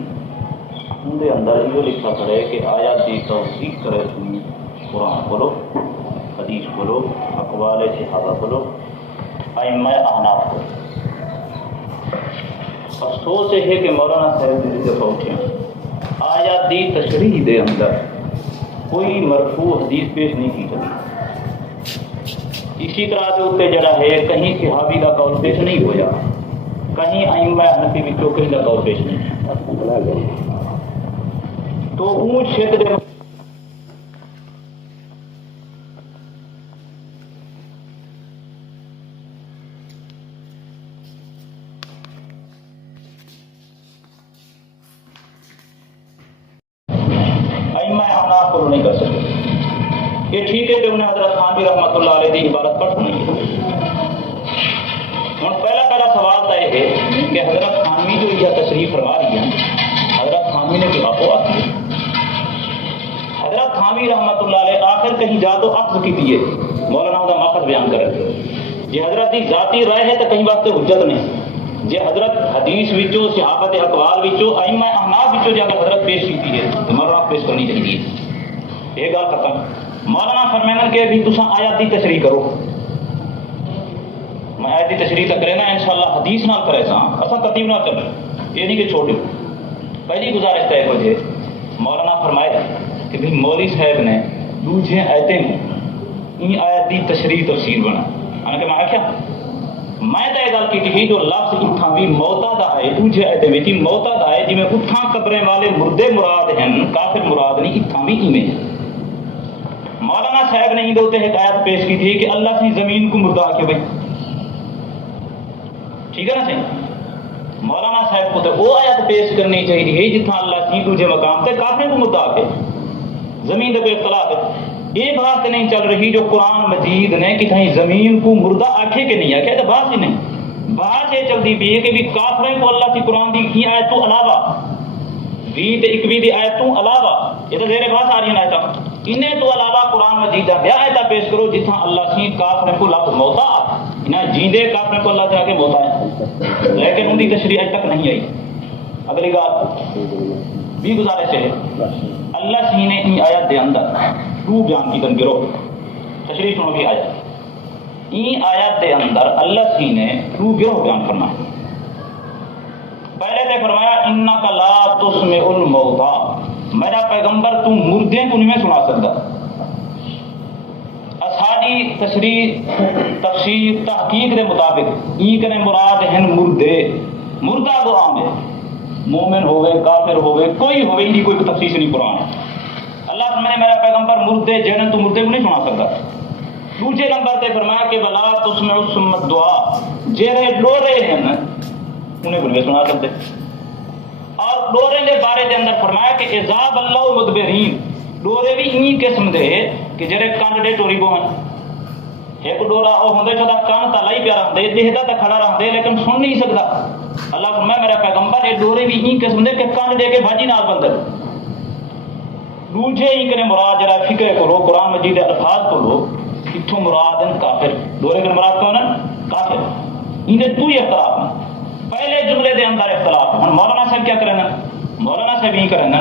ان کے اندر یہ لکھا کرے کہ آیات کی توثیق کرے تم قرآن بولو حدیث بولو اقوال صحابہ بولو ائمہ احناف بولو. افسوس یہ ہے کہ مولانا صاحب جس دفعہ اٹھے آیات کی تشریح دے اندر کوئی مرفوع حدیث پیش نہیں کی کبھی. اسی طرح کے اتنے جڑا ہے کہیں صحابی کا قول پیش نہیں ہویا, کہیں ائمہ حنفی وچوں کہیں کا قول پیش نہیں. تو اون شد دے ائمہ احناف کو نہیں کر سکتے. یہ ٹھیک ہے کہ انہیں حضرت خانوی رحمۃ اللہ علیہ کی عبارت پڑھ سنی ہے. ہوں پہلا سوال تو یہ ہے کہ حضرت خانوی جو یہ تشریح فرما رہی ہے حضرت خانوی نے کہا کو آتی ہے. حضرت خانوی رحمۃ اللہ علیہ آخر کہیں جا تو عقد کی دیے مولانا کا ماخذ بیان کرے جی حضرت کی ذاتی رائے ہے تو کہیں واسطے حجت نہیں. جی حضرت حدیث وچوں صحابت اقوال وچوں ائمہ احناف وچوں جا کے حضرت پیش کی ہے تو مولانا پیش کرنی چاہیے. یہ گل ختم. مولانا فرمائیں کہ بھی تساں آیات کی تشریح کرو. میں آیت کی تشریح تک کرے نا انشاءاللہ حدیث نال کرے سا اساں ترتیب نہ چل یہ نہیں کہ چھوڑو. پہلی گزارش ہے مجھے مولانا فرمائے کہ بھی مولوی صاحب نے دوجے آیتیں این آیت کی تشریح تفسیر بنا انا کہ میں آخیا میں تو یہ گل کی تھی جو لفظ اتھاں بھی موتا دا ہے دوجے آیتیں وچ موتا دا ہے جی میں اتھاں قبریں والے مردے مراد ہیں کافر مراد نہیں اتھاں بھی ایویں. مولانا صاحب نے ان دوتے ہدایت پیش کی تھی کہ اللہ سے زمین کو مردہ کے بھائی ٹھیک ہے نا صحیح. مولانا صاحب کو تو وہ آیت پیش کرنی چاہیے جتنا اللہ سی تجھے مقام تے کافر کو مردہ کے زمین دے کوئی اختلاف ہے. یہ بات نہیں چل رہی جو قرآن مجید نے کہ کہیں زمین کو مردہ آکھے کہ نہیں آکھے تو بات ہی نہیں. بات یہ چلتی بھی ہے کہ بھی کافریں کو اللہ کی قرآن دی کی آیتوں علاوہ 20 تے 21 دی آیتوں علاوہ یہ تو زیر بات آ رہی ہیں آیتیں انہیں تو علاوہ قرآن مجید کا بیا آیتہ پیش کرو جتنا اللہ سی کافر کو لفظ موتا انہیں جیندے کافر کو اللہ سے موتا ہے لیکن ان کی تشریح اج تک نہیں آئی. اگلی بات بھی گزارش ہے اللہ سی نے ان آیت دے اندر دو بیان کی کن گرو تشریح سنو بھی آیت این آیت دے اندر اللہ سی نے دو گروہ بیان کرنا ہے. پہلے نے فرمایا انک لا تسمع الموتى میرا پیغمبر تم مردے کو نہیں سنا سکتا. اساری تشریح تفسیر تحقیق دے مطابق ای کنے مراد ہیں مردے مردہ کو عام ہے مومن ہوئے کافر ہوئے کوئی ہوئے ان کی کوئی تفسیر نہیں قرآن ہے. اللہ فرمانے میرا پیغمبر مردے جنن تو مردے کو نہیں سنا سکتا. دوسرے نمبر تے فرمایا کہ ولا تسمع الصم دعا جڑے ڈورے ہیں انہیں کو نہیں سنا سکتے. اور ڈورے کے بارے کے اندر فرمایا کہ عذاب اللہ مدبرین ڈورے بھی انہی قسم دے کہ جڑے کان دے ٹوری بو ہیں. ایک ڈورا او ہوندے چھدا کان تالا ہی پیارا ہوندے دیکھدا تے کھڑا رہندے لیکن سن نہیں سکدا. اللہ فرمایا میرا پیغمبر یہ ڈورے بھی انہی قسم دے کہ کان دے کے بھاجی نال بندر. دوجے ہی کنے مراد جڑا فقہ کرو قرآن مجید دے الفاظ کو لو اتھوں مراد ہیں کافر ڈورے کنے مراد کون ہیں کافر. انہیں تو اختلاف ہیں پہلے جملے دے اندر اختلاف. ہن مولانا صاحب کیا کریں مولانا صاحب یہ کریں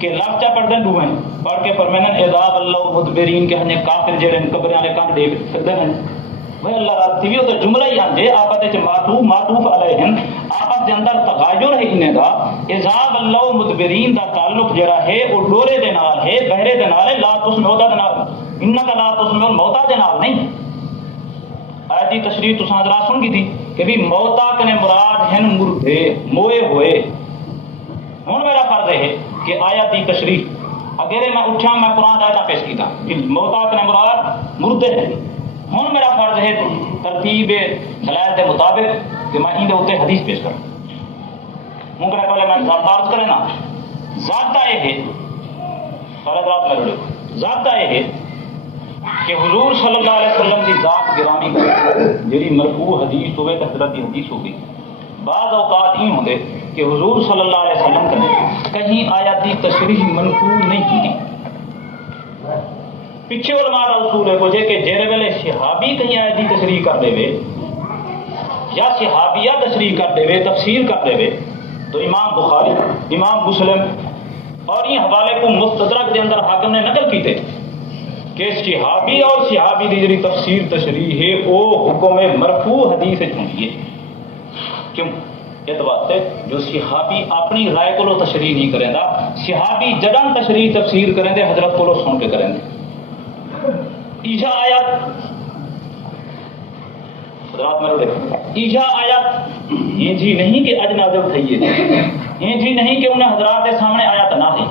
کہ لفظ پڑھ دیں ڈویں پڑھ کے فرمائیں عذاب اللہ مدبرین کے ہنے کافر جڑے قبریں والے کان دے سکدے ہیں. وہ اللہ رات تھی تو جملہ ہی آندے آپت وچ معطوف علیہم آپت دے اندر تغایر ہے انہاں دا. عذاب اللہ مدبرین دا تعلق جڑا ہے وہ ڈورے دے نال ہے بہرے دے نال ہے لا تسمع دے نال انک لا تسمع الموتى دے نال نہیں. آیت کی تشریح تو حضرات سن کی تھی کہ بھی موتا کنے مراد ہیں مردے موئے ہوئے. ہوں میرا فرض ہے کہ آیت کی تشریح اگر میں اٹھا میں قرآن آیت پیش کیتا کہ موتا کنے مراد مردے ہیں ہوں میرا فرض ہے ترتیب دلائل کے مطابق کہ میں اندر اتنے حدیث پیش کروں. ممکن ہے پہلے میں ضابطہ عرض کرے نا. ضابطہ یہ ہے رات میں ضابطہ یہ ہے کہ حضور صلی اللہ علیہ وسلم کی ذات گرامی جی مرفوع حدیث ہوئے تو حضرت کی حدیث ہوگی. بعض اوقات یہ ہوتے کہ حضور صلی اللہ علیہ وسلم نے کہیں آیات کی تشریح منقول نہیں کی. پیچھے علماء کا اصول ہے کچھ کہ جہے ویلے صحابی کہیں آیت کی تشریح کر دے یا صحابیہ تشریح کر دے تفسیر کر دے تو امام بخاری امام مسلم اور یہ حوالے کو مستدرک کے اندر حاکم نے نقل کیتے کہ صحابی اور صحابی کی جی تفسیر تشریح ہے وہ حکم مرفوع حدیث ہوئی ہے. کیوں اس واسطے جو صحابی اپنی رائے کو تشریح نہیں کریں گا. صحابی جدن تشریح تفسیر کریں دے حضرت کو سن کے کریں گے. ایجا آیات حضرات میں ایجا آیات یہ جی نہیں کہ اج نازل تھی ہے, یہ جی نہیں کہ انہیں حضرات کے سامنے آیات نہ ہے.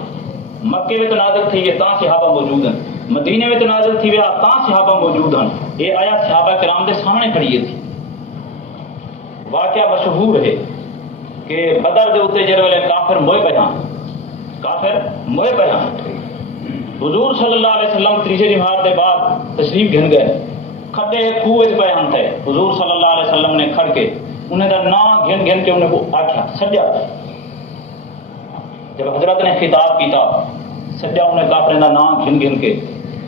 مکے میں تو نازل تھی ہے تا صحابہ موجود ہیں, مدینے میں تو نازل تھی ہے تا صحابہ موجود ہیں. یہ آیات صحابہ کرام کے سامنے کھڑی تھی. واقعہ مشہور ہے کہ بدر دے اتنے جڑے والے کافر موئے پہا حضور صلی اللہ علیہ وسلم تیسری نماز کے بعد تشریف گھن گئے. کھڈے خوہ پہ ہم تھے. حضور صلی اللہ علیہ وسلم نے کھڑ کے انہیں کا نام گھن کے انہیں کو آخیا سجا. جب حضرت نے خطاب کیتا سجا انہیں کافریں کا نام گھن کے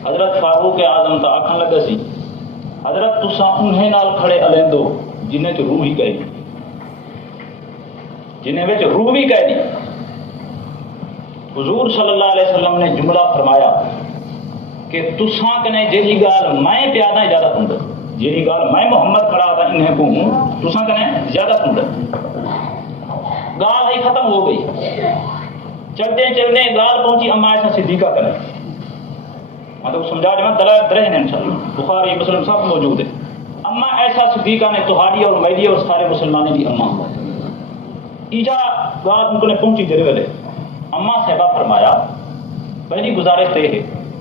حضرت فاروق اعظم تا آخن لگا سی حضرت تسا انہیں نال کھڑے الیندو جنہیں چ روح ہی کہہ دی, جنہیں وچ روح بھی کہہ دی. حضور صلی اللہ علیہ وسلم نے جملہ فرمایا کہ تساں کنے جہی گال میں پیادا اجازت ہوں, جہی گال میں محمد کھڑا تھا انہیں کو ہوں تساں کنے اجازت ہوں. گال ہی ختم ہو گئی. چلتے چلتے گال پہنچی اما ایسا صدیقہ کرے. مطلب سمجھا رہے ہیں درج ہیں انشاءاللہ بخاری مسلم سب موجود ہے. اما ایسا صدیقہ نے تہاڑی اور میری اور سارے مسلمانوں کی اما ایجا گال ان کو نے پہنچی جڑے ویلے اما صاحبہ فرمایا پہلی گزارش یہ ہے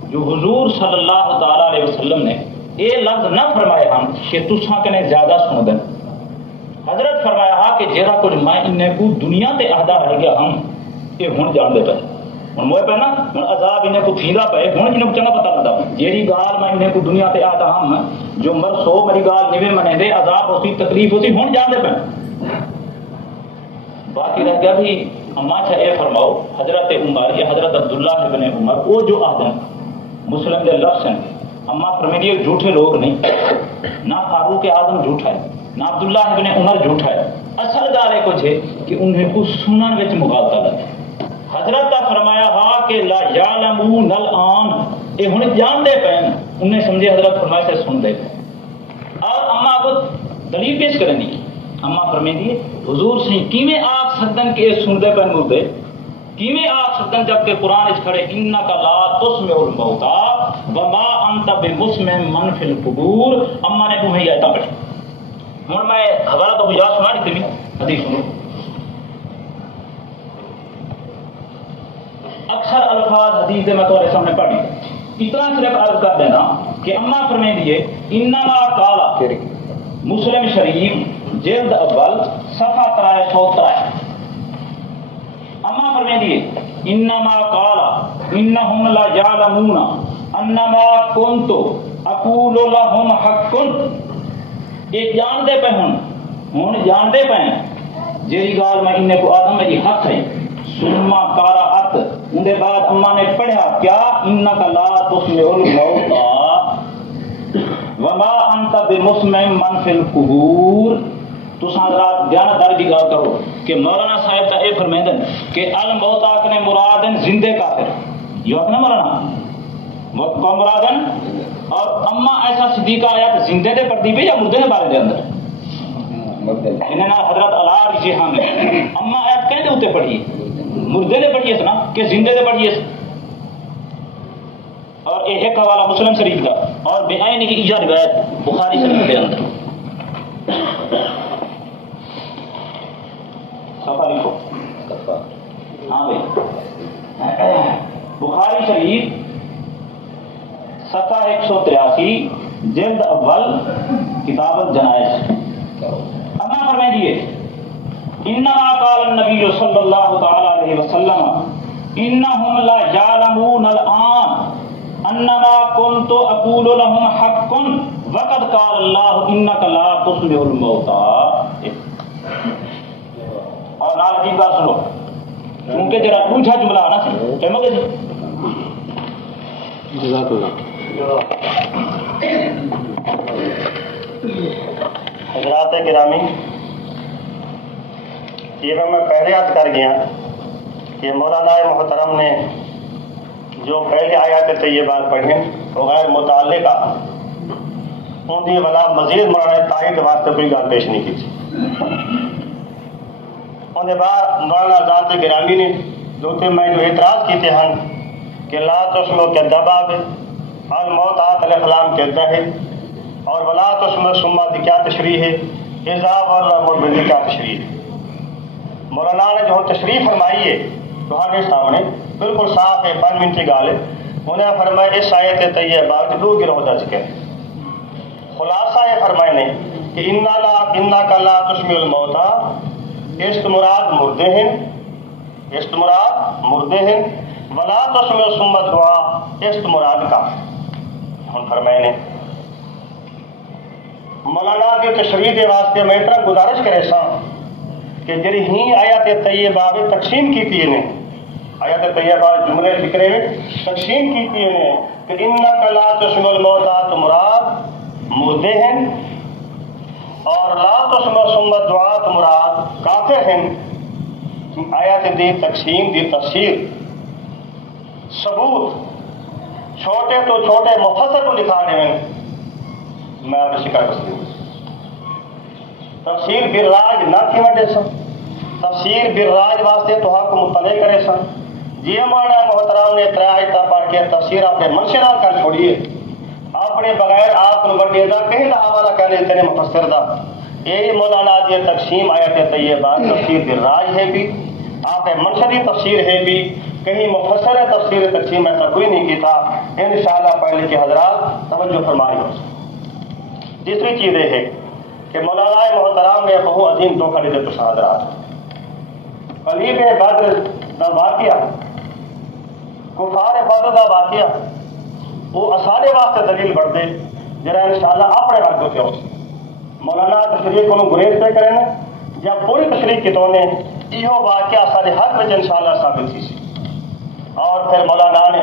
جو حضور صلی اللہ تعالی علیہ وسلم نے یہ لفظ نہ فرمایا ہم کہ تساں کنے زیادہ سن دیں. حضرت فرمایا ہا کہ جہاں کچھ میں انہیں کو دنیا تے عہدہ رہ گیا ہم یہ ہوں جان دے پہ ہوں موئے پہ نا ہوں عذاب انہیں کو تھیندا پے ہوں انہیں کو چنگا پتہ لگتا جیڑی گال میں انہیں کو دنیا تے عہدہ ہم جو مر سو میری گال نوے منے دے عذاب ہوتی تکلیف ہوتی ہوں جان دے پہ. باقی رہ گیا بھی اما اچھا اے فرماؤ حضرت عمر یا حضرت عبداللہ ابن عمر وہ جو آدم مسلم دے لفظ ہیں اما فرمیدی جھوٹے لوگ نہیں, نہ فاروق اعظم جھوٹا ہے نہ عبداللہ ابن عمر جھوٹا ہے. اصل گال ہے کچھ ہے کہ انہیں کو سنن وچ مغالطہ لگے. حضرت کا فرمایا ہا کہ لا یعلمون الان اے ہن جان دے پے انہیں سمجھے حضرت فرمایا سے سن دے. اور اما کو دلیل پیش کریں گی. اما فرمیدی حضور سے کیویں آپ سدن کے سن دے پے مردے کیویں آپ سدن جبکہ قرآن اچ کھڑے انک لا تسمع الموتى وما انت بمسمع من فی القبور. اما نے تمہیں یہ آیت پڑھی. ہوں میں حوالہ تو گجا سنا دیتے بھی حدیث سنو. اکثر الفاظ حدیث میں تمہارے سامنے پڑھی اتنا صرف عرض کر دینا کہ اما فرمے دیے انما قال مسلم شریف جلد اول صفحہ 303. اما فرمے دیے انما قال انہم لا یعلمون انما کنت اقول لهم حق. یہ جانتے پہ ہوں جانتے پہ جیری گال میں انہیں کو آدم میری حق ہے. سنما کارا ات اندے بعد اما نے پڑھا کیا انک لا تسمع الموتى وما انت بمسمع من فی القبور. تو حضرات دھیان داری کی گال کرو کہ مولانا صاحب کا یہ فرمیندن کہ الموتى نے مرادن زندے کافر یہ اپنا مولانا کو مرادن اور اما ایسا صدیقہ آیات زندے دے پڑھتی پہ یا مردے دے بارے دے اندر انہیں حضرت علی رجحان نے اما آیات کہتے ہوتے پڑھی مردے دے پڑھیے نا کہ زندے دے پڑھیے. اور یہ ایک حوالہ مسلم شریف کا اور بے عین کی ایجا روایت بخاری شریف کے اندر صفحہ لکھو. ہاں بھائی بخاری شریف صفحہ 183 جلد اول کتاب الجنائز اللہ فرمائے دیے انما قال النبی صلی اللہ تعالی علیہ وسلم انہم لا یعلمون الان انما کنت اقول لهم حق وقد قال اللہ انک لا تسمع الموتى. اور نال کی بات سنو کیونکہ ذرا اونچا جملہ آنا چاہیے کہہ مگے جزاک اللہ. حضرات گرامی، یہ میں پہلے یاد کر گیا کہ مولانا محترم نے جو پہلے آیات طیبات پڑھیں وہ غیر متعلقہ ان کی والا مزید مولانا تائید واسطے کوئی گل پیش نہیں کی تھی. ان بعد مولانا ذات گرامی نے جو میں جو اعتراض کیتے ہیں کہ لا تسمع کے دباب الموت الکلام کہتا ہے اور ولا تسمع سما کی کیا تشریح ہے، اضاف اور مربی کی کیا تشریح ہے. مولانا نے جو تشریح فرمائی ہے تمہارے سامنے بالکل صاف ہے، 5 منٹ کی گال ہے. انہیں فرمایا اس آیت طیبہ کے 2 گروہ ہو چکے ہیں. خلاصہ یہ فرمائے نے کہ انا کا لا تسمع الموتى است مراد مردے ہیں، است مراد مردے ہیں، ولا تسمع ثم دعا است مراد کا. ہم فرمائے نے مولانا کی تشریح کے واسطے میں اتنا گزارش کرے سا کہ جڑی ہی آیات طیبہ میں تقسیم کی تھی نے آیات طیبہ جملے فکرے میں تقسیم کی تھی نے کہ انک لا تسمع الموتى تو مراد مردے ہیں اور لا تسمع ثم دعا تو مراد کافر ہیں. آیات دی تقسیم دی تفسیر ثبوت چھوٹے تو چھوٹے مختصر کو لکھا دیں میں آپ شکایت کرتی ہوں. تفسیر بالراج نہ کی وجہ سے تفسیر بالراج واسطے تو حق مطلع کرے سن جی مولانا محترم نے 3 آیتاں پڑھ کے تفسیر اپنے منشران کر چھوڑیے اپنے بغیر آپ بڑے دا کہیں دا حوالہ کر لیتے ہیں مفسر دا. یہی مولانا دی تقسیم آیت طیبہ تفسیر بالراج ہے بھی آپ منشری تفسیر ہے بھی کہیں مفسر تفسیر تقسیم ایسا کوئی نہیں کی تھا. انشاءاللہ پڑھنے کے حضرات توجہ فرمائی ہو. تیسری چیز یہ ہے کہ مولانا محترم نے بہو عظیم دھوکہ دیتے تو حضرات قلیب بدر دا واقعہ کفار بدر دا واقعہ وہ سارے واسطے دلیل بڑھ دے جرا انشاءاللہ اپنے رکھ دو کیا مولانا تشریح کو گریز پہ کریں جب پوری تشریح کی تو نے یہ واقعہ سارے حق میں انشاءاللہ ثابت تھی اور پھر مولانا نے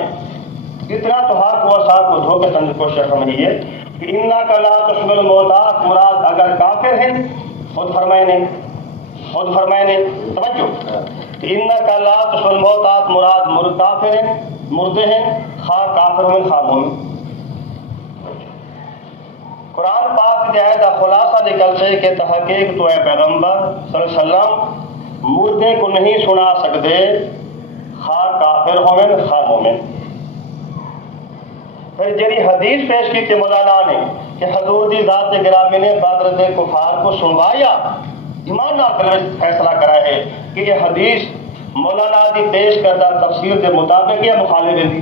اتنا تو حق ہوا صاحب کو دھوکے کرنے کی کوشش فرمائی ہے کہ انا کا لا تسمع الموتى مراد اگر کافر ہیں خود فرمائے نے توجہ کہ انا کا لا تسمع الموتى مراد مرد کافر ہیں مردے ہیں خواہ کافر ہیں خواہ مومن. قرآن پاک کی آیت کا خلاصہ نکلتے کہ تحقیق تو اے پیغمبر صلی اللہ علیہ وسلم مردے کو نہیں سنا سکتے خواہ کافر ہوئے خواہ مومن. پھر جڑی حدیث پیش کی تھی مولانا نے کہ حضور دی ذات گرامی نے بدر دے کفار کو سنوایا ایمان نہ فیصلہ کرا ہے کہ یہ حدیث مولانا دی پیش کردہ تفسیر کے مطابق یا مخالف ہے.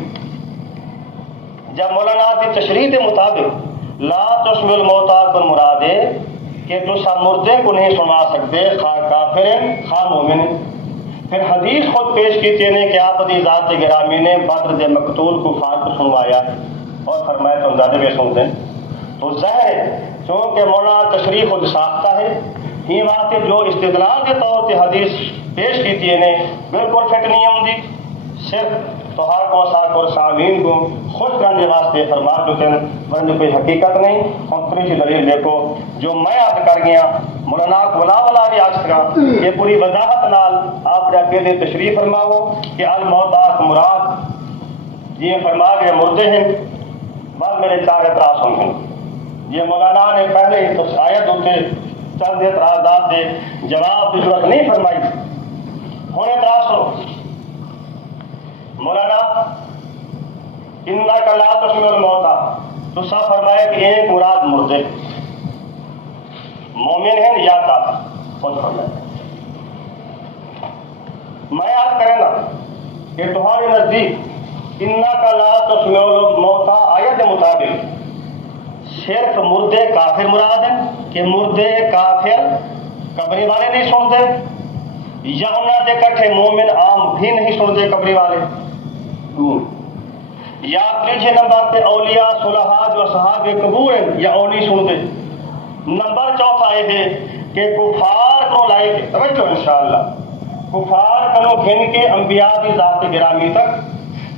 جب مولانا دی تشریح کے مطابق لا تسمع الموتى پر مراد ہے کہ تسا مردے کو نہیں سنا سکتے خواہ کافر ہیں خواہ مومن ہیں. پھر حدیث خود پیش کی تھی کہ آپ دی ذات گرامی نے بدر دے مقتول کفار کو سنوایا اور فرمایا تم زیادہ بے سنتے ہیں تو ظاہر ہے چونکہ مولانا تشریح خود ساختہ ہے ہی واسطے جو استدلال کے طور سے حدیث پیش کی تھی نے بالکل فٹ نہیں آمدی صرف توہار کو ساک اور سامعین کو خوش کرنے واسطے فرما دیتے ہیں ورنہ کوئی حقیقت نہیں. ہم تیسری دلیل دیکھو جو میں آپ کر گیا مولانا ولا بھی آج سکا یہ پوری وضاحت نال آپ نے اکیلے تشریح فرماؤ کہ الموتى مراد یہ فرما کے مردے ہیں. بعد میرے 4 اعتراض ہوں گے. یہ مولانا نے پہلے ہی تو آیت ہوتے چند اعتراضات دے جواب کی ضرورت نہیں فرمائی ہوں اعتراض ہو مولانا انک لا تسمع الموتى تو سب فرمایا کہ ایک مراد مردے مومن ہیں یا کافر خود فرمایا. میں یاد کریں نا کہ تمہارے نزدیک انک لا تسمع الموتى آیت کے مطابق صرف مردے کافر مراد ہیں کہ مردے کافر قبری والے نہیں سنتے، یا انہوں دے کٹھے مومن عام بھی نہیں سنتے قبری والے، یا تیسرے نمبر پہ اولیاء صلحاء جو اصحاب قبور ہیں یا او نہیں سنتے۔ نمبر چوتھا یہ ہے کہ کفار کو لائے کے توجہ انشاءاللہ کفار کنو گھن کے انبیاء دی ذات گرامی تک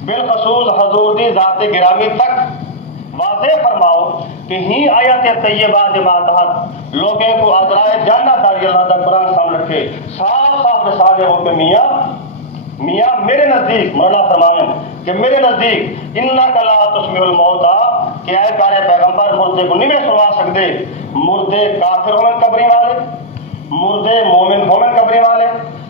بالخصوص حضور دی ذات گرامی تک واضح فرماؤ کہ ہی آیت طیبہ دے ماتحت لوگوں کو ادرائے جنت داری اللہ کا قرآن سامنے رکھے، صاف صاف رسالے ہو کہ میاں میرے نزدیک مولانا فرمائیں کہ میرے نزدیک انک لا تسمع الموتى کہ اے پیارے پیغمبر مردے کو نہیں سنوا سکتے، مردے کافر ہومن قبری والے، مردے مومن ہومن قبری والے،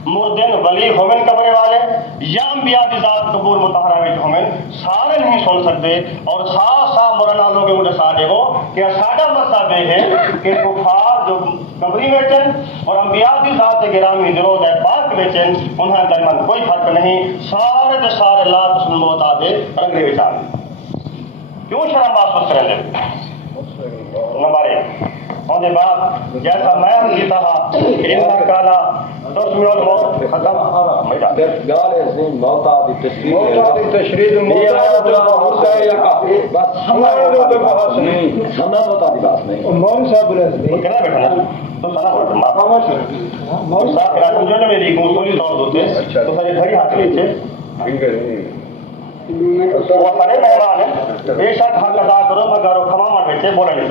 مردن ولی ہومن قبری والے، یا انبیاء کی ذات قبور مطہرہ وچ ہومن سارے نہیں سن سکتے۔ اور صاف صاف مولانا لوگوں کو دسا دے کہ ساڈا مذہب یہ ہے کہ کفار جو قبری بیٹھن اور انبیاء کی ذات گرامی درود پاک بیٹھن انہاں درمیان کوئی فرق نہیں، سارے دے سارے لا تسمع الموتى دے رنگے وچ آ کیوں شرم محسوس کریں گے؟ نمبر 1 اور بعد جیسا میں کیتا کہ ان کالا تسمع الموت ختم گال ہے موتا دی تشریح موتا ہے یا کافی بس ہمارے تو بحث نہیں، ہمیں موتا دی بات نہیں۔ مولوی صاحب رہتے کہنا بیٹھا نا تو سنا پڑتا مولوی صاحب رات جو نے میری اصولی طور ہوتے تو سارے گھر ہاتھ لیتے وہ سارے مہمان ہیں، بے شک حق ادا کرو مگر کھما مار بیٹھے بولا نہیں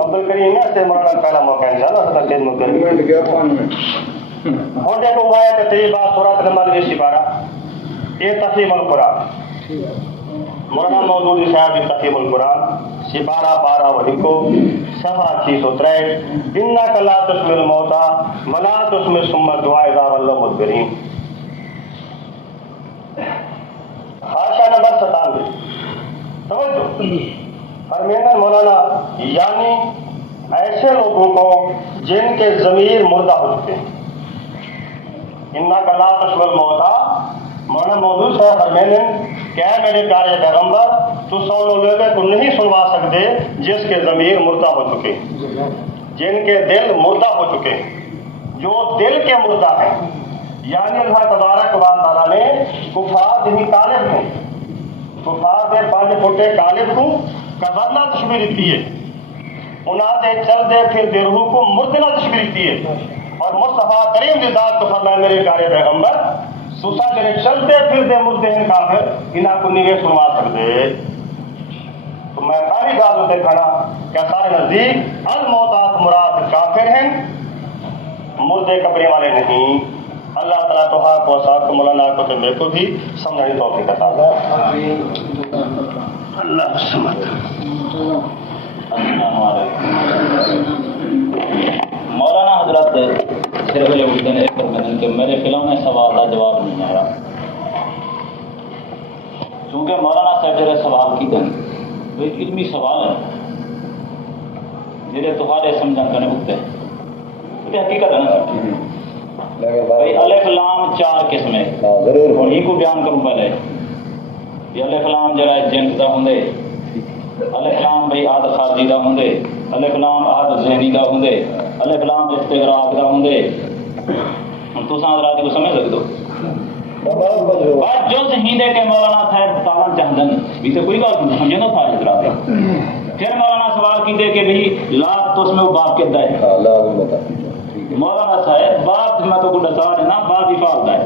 عبد الکریم سے مولانا پہلا موقع انشاءاللہ خدمت کریں۔ اور دیکھو ہوا ہے تقریبا سورۃ نمبر 12 یہ تفہیم القرآن مولانا مودودی صاحب کی تفہیم القرآن 12 وحکو صفحہ 663 انک لا تسمع الموتى ولا تسمع الصم الدعاء اذا ولوا مدبرین۔ حاشیہ نمبر 97 توجہ فرمینا مولانا یعنی ایسے لوگوں کو جن کے ضمیر مردہ ہو چکے ہیں، انک لا تسمع الموتى مولانا مودود صاحب فرمینے کہ اے میرے پیارے پیغمبر تو سو لوگوں کو نہیں سنوا سکتے جس کے ضمیر مردہ ہو چکے، جن کے دل مردہ ہو چکے، جو دل کے مردہ ہیں، یعنی اللہ تبارک و تعالیٰ نے کفار دہی طالب کو کفار دے 5 فٹے غالب کو قبرنا تشبیہ دیتی ہے، انہاں دے چل دے پھر دے روح کو مردنا تشبیہ دیتی ہے، اور مصطفیٰ کریم دی ذات کو فرمایا میرے پیارے پیغمبر سوسا جڑے چلتے پھر دے مردے ہیں کافر انہاں کو نہیں سنوا سکتے۔ تو میں پہلی گل اتنے کھڑا کہ سارے نزدیک الموتى مراد کافر ہیں، مردے قبری والے نہیں۔ اللہ تعالیٰ تو حق و صاحب کو مولانا کو تو میرے کو بھی سمجھنے توفیق عطا فرمائے۔ اللہ سمجھ مولانا حضرت صرف یہ اٹھتے ہیں کہ میرے کھلونے سوال کا جواب نہیں آیا، چونکہ مولانا صاحب جڑے سوال کی دن وہ ایک علمی سوال ہے جڑے تمہارے سمجھن کرنے اٹھتے ہیں، یہ حقیقت ہے نا بھائی الف لام 4 قسمیں ضرور اور کو بیان کروں پہلے یہ الف لام جڑا جنس دا ہوندے، الف لام بھائی آد خارجی دا ہوندے، الف لام آد ذہنی دا ہوندے، الف لام استغراق دا ہوندے۔ ہن تساں حضرات کو سمجھ سکدو بات جو ذہین دے کے مولانا صاحب تعالیٰ چاہدن بھی تو کوئی بات نہیں سمجھے نا تھا حضرات۔ پھر مولانا سوال کی دے کہ بھئی لا تسمع باپ کہتا ہے، مولانا صاحب باپ میں تو کوئی دسا ہے نا باپ ہی فال ہے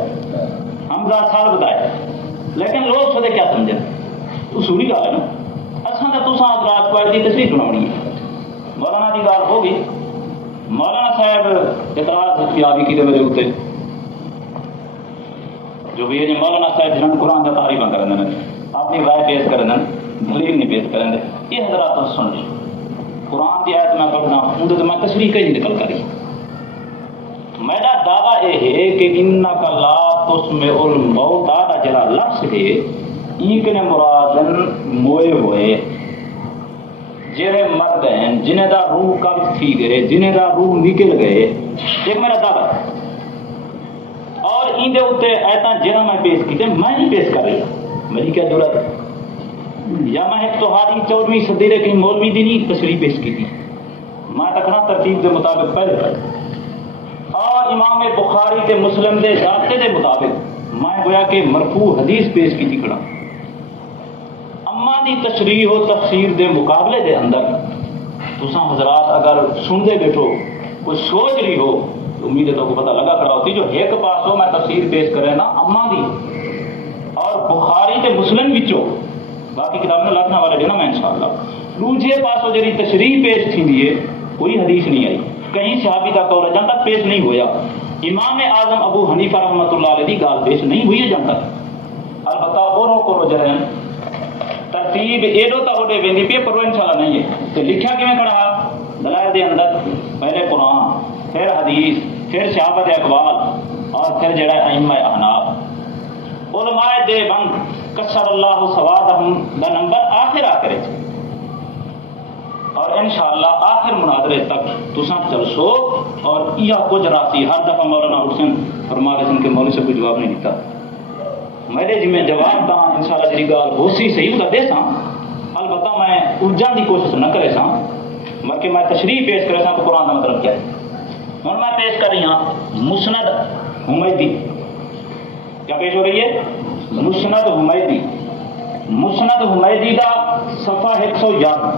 حمزہ سالب ہے، لیکن لوگ سدے کیا سمجھے اصولی گل ہے نا اصل تو تساں حضرات کو ایسی تصویر بناونی ہے۔ مولانا کی گل ہو گئی، مولانا صاحب اعتراض کیا بھی کی میرے اتنے جو بھی ہے مولانا صاحب جنہوں قرآن کا تعریف کریں اپنی رائے پیش کریں دلیل نہیں پیش کریں یہ حضرات سن لی قرآن کی آیت میں پڑھنا اندر تو میں تصویر کہیں نکل کری میرا دعویٰ یہ ہے کہ انک لا تسمع الموتى کا جڑا لفظ ہے ایک نے مرادن موئے ہوئے جڑے مرد ہیں جنہیں دا روح قبض تھی گئے جنہیں دا روح نکل گئے، ایک میرا دعویٰ ہے۔ اور ان دے اوتے ایتاں جڑا میں پیش کیتے میں نہیں پیش کر رہی میری کیا ضرورت ہے یا میں ایک تہاڈی 14ویں صدی دے کہیں مولوی دی نہیں تشریح پیش کی میں رکھنا ترتیب دے مطابق پہلے اور امام بخاری تے مسلم دے ذاتے دے مطابق میں گویا کہ مرفوع حدیث پیش کی کھڑا اما دی تشریح و تفسیر دے مقابلے دے اندر تساں حضرات اگر سن دے بیٹھو کوئی سوچ رہی ہو تو امید ہے تو کو پتہ لگا کھڑا ہوتی جو ایک پاس ہو میں تفسیر پیش کرے نا اما دی اور بخاری تے مسلم وچوں باقی کتاب میں لکھنا والے دینا میں انشاءاللہ دوسرے پاسوں جڑی تشریح پیش تھی ہے کوئی حدیث نہیں آئی کہیں صحابی کا قول جہاں تک پیش نہیں ہویا امام اعظم ابو حنیفہ رحمۃ اللہ علیہ کی گال پیش نہیں ہوئی ہے جہاں تک البتہ اوروں کو جرہن ترتیب ایڈو تا اوڈے ویندی پی پر انشاءاللہ نہیں ہے تو لکھا کیویں کھڑا دلائل دے اندر پہلے قرآن پھر حدیث پھر صحابہ دے اقوال اور پھر جڑا ائمہ احناف علماء دیوبند کسر اللہ سوادہم دا نمبر آخر آخر ہے اور انشاءاللہ آخر مناظرے تک تساں چلسو اور یہ کچھ راسی ہر دفعہ مولانا حسین فرما رہے ہیں کہ مولوی سے کوئی جواب نہیں دیتا میرے جی میں جواب دا انشاءاللہ جی گال ہو سی صحیح کا دے ساں البتہ میں الجھن دی کوشش نہ کرے ساں بلکہ میں تشریح پیش کرے ساں تو قرآن کا مطلب کیا ہے اور میں پیش کر رہی ہوں مسند حمیدی کیا پیش ہو رہی ہے مسند حمیدی مسند حمیدی دا صفحہ 111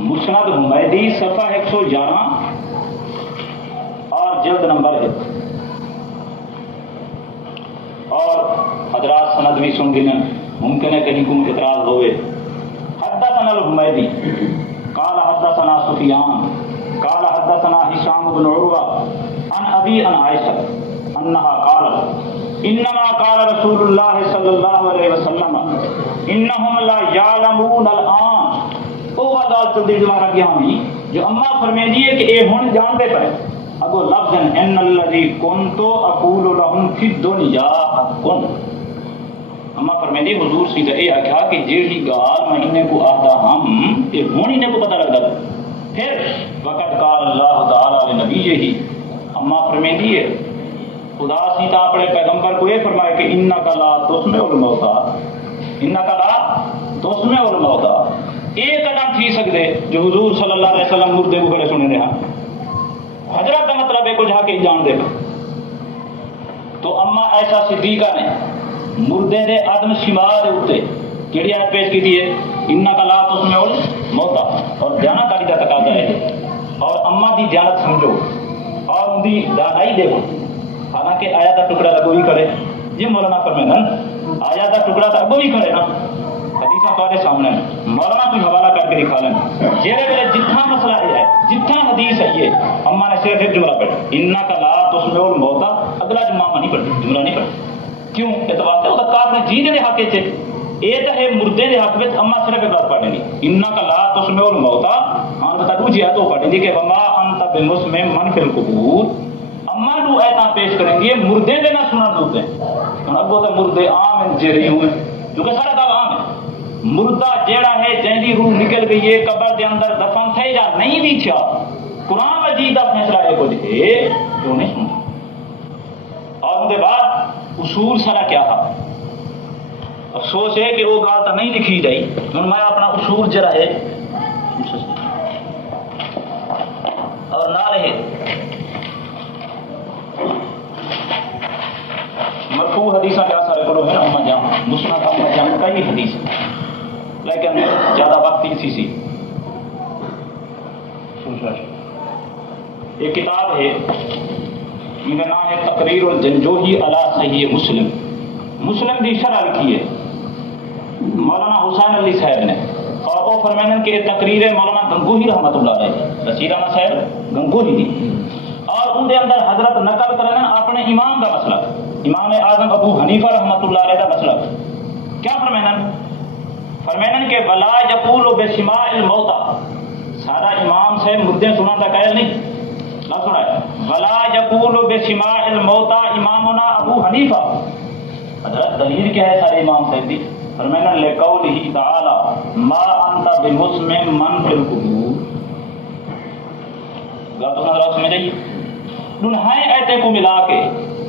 مسند حمیدی صفحہ 111 اور جلد نمبر 1 اور حضرات سند بھی سن گئے ممکن ہے کہیں کو اعتراض ہوئے حدثنا الحمیدی قال حدثنا سفیان قال حدثنا هشام بن عروہ عن ابی عن عائشہ انها قالت انما قال رسول اللہ صلی اللہ علیہ وسلم انہم لا یعلمون الان وہ گال چلتی دوبارہ کیا ہوئی جو اما فرمے دیے کہ اے ہن جانتے پے اگو لفظ ان الذی کنت اقول لهم فی الدنیا کن اما فرمے دی حضور سیدھا اے آکھا کہ جیڑی گال میں انہیں کو آتا ہم اے ہن انہیں کو پتہ لگتا پھر وقت قال اللہ تعالی نبی ہی اما فرمے دیے خدا سیتا اپنے پیغمبر کو یہ فرمائے کہ انکا لا تسمع الموتى انکا لا تسمع الموتى ایک قدم تھی سکتے جو حضور صلی اللہ علیہ وسلم مردے کو بڑے سنے رہا حضرت کا مطلب ہے کو جہاں کے جان دے تو اما ایسا صدیقہ نے مردے دے عدم شمار دے ہوتے کیڑی آیت پیش کی تھی ہے انکا لا تسمع الموتى اور دیانت کاری کا تقاضا ہے اور اما دی دیانت سمجھو اور ان دی دانائی دیکھو حالانکہ آیا دا ٹکڑا لگو ہی کرے یہ مولانا فرمائے نا آیا دا ٹکڑا لگو ہی کرے نا حدیثہ تارے سامنے مولانا کوئی حوالہ کر کے دکھا لیں جیرے بلے جتھا مسئلہ ہے جتھا حدیث ہے یہ اما نے صرف ایک جملہ پڑھا انکا لا تسمع الموتى اگلا جمعہ نہیں پڑھا جملہ نہیں پڑھا کیوں اعتبار ہے وہ کار نے جی دے حق سے اے تے ہے مردے دے حق وچ اما صرف ایک بات پڑھنی انکا لا تسمع الموتى ہاں بتا دو جی ہے تو پڑھیں گے کہ وما انت بمسمع من فی القبور اما نو ایتا پیش کریں گے مردے دے نہ سنن دوتے ہیں ابو تے مردے عام ہیں جے رہی ہوں جو کہ سارا دعویٰ عام ہے مردہ جیڑا ہے جہدی روح نکل گئی ہے قبر دے اندر دفن تھے یا نہیں بھی تھیا قرآن مجید دا فیصلہ ہے کچھ ہے جو نہیں سنتا اور ان کے بعد اصول سارا کیا تھا افسوس ہے کہ وہ گال تو نہیں لکھی جائی میں اپنا اصول جرا ہے اور نہ رہے مرفوع حدیثہ کیا سارے کرو ہے اما جان مسند اما جان کئی حدیث لیکن زیادہ وقت اسی سی ایک کتاب ہے ان کا نام ہے تقریر الجنجوہی علی صحیح مسلم مسلم دی شرح لکھی ہے مولانا حسین علی صاحب نے اور وہ فرمائیں کہ تقریر مولانا گنگوہی رحمۃ اللہ علیہ رسیدانہ صاحب گنگوہی دی اور ان دے اندر حضرت نقل کرنا اپنے امام کا مسئلہ امام اعظم ابو حنیفہ رحمۃ اللہ علیہ کا مسئلہ کیا فرمائیں کہ ولا یقول بسماع الموتى سارا امام سے مردے سنا کا قائل نہیں نہ سنا ہے ولا یقول بسماع الموتى امامنا ابو حنیفہ حضرت دلیل کیا ہے سارے امام صاحب دی فرمائیں لقوله تعالی ما انت بمسمع من فی القبور گا تو حضرات سمجھ آئیے دنہائیں ایتے کو ملا کے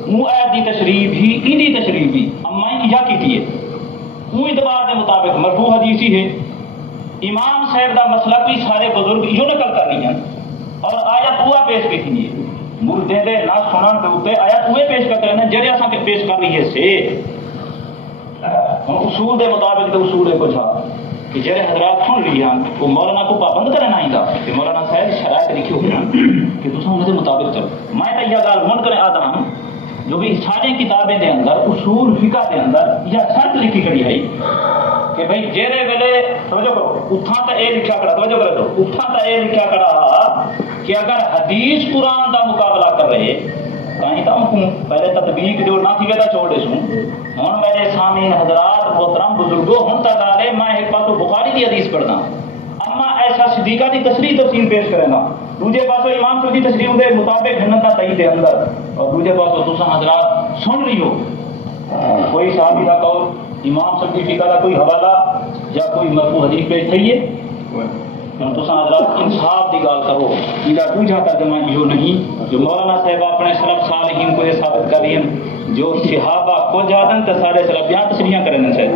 وہ آیت دی تشریح بھی ایدی تشریح بھی اما کیا کی ہے وہ اعتبار کے مطابق مرفوع حدیث ہی ہے امام صاحب دا مسئلہ بھی سارے بزرگ یہ نقل کر رہی ہیں اور آیت وہ پیش کی تھی مردے دے نہ سنن کے اوپر آیت وہ پیش کر رہے ہیں جڑے اساں کے پیش کر رہی ہے سے ہم اصول دے مطابق تو اصول ہے کچھ کہ جڑے حضرات سن لی ہیں وہ مولانا کو پابند کرنا ہی دا کہ مولانا صاحب شرائط لکھی ہوئی ہیں کہ تساں ان دے مطابق چلو میں تو یہ گل من کرے آدھا ہوں جو بھی ساری کتابیں دے اندر اصول فقہ دے اندر یا شرط لکھی کری ہے کہ بھئی جیرے ویلے توجہ کرو اتھاں تا اے لکھا کرا توجہ کرو تو اتھاں تا اے لکھا کرا کہ اگر حدیث قرآن دا مقابلہ کر رہے کہیں تا ہم پہلے تطبیق جو نہ تھی ویدا چھوڑ دے سوں ہن میرے سامنے حضرات محترم بزرگوں ہن تا دارے میں ایک بات بخاری دی حدیث پڑھنا اما ایسا صدیقہ دی تصریح تفصیل پیش کرے نا دوسرے پاسوں امام صاحب دی تصریح دے مطابق ہنن دا صحیح دے اندر اور دوسرے پاسوں تساں حضرات سن رہی ہو کوئی صحابی دا قول امام صاحب دی فقہ دا کوئی حوالہ یا کوئی مرفوع حدیث پیش تھی ہے تساں حضرات انصاف دی گل کرو یہ دوجا ترجمہ یہ نہیں جو مولانا صاحب اپنے سلف صالحین کو یہ ثابت کر رہی ہیں جو صحابہ کو جادن تے سارے سلف یہاں تشریح کرنے چاہیے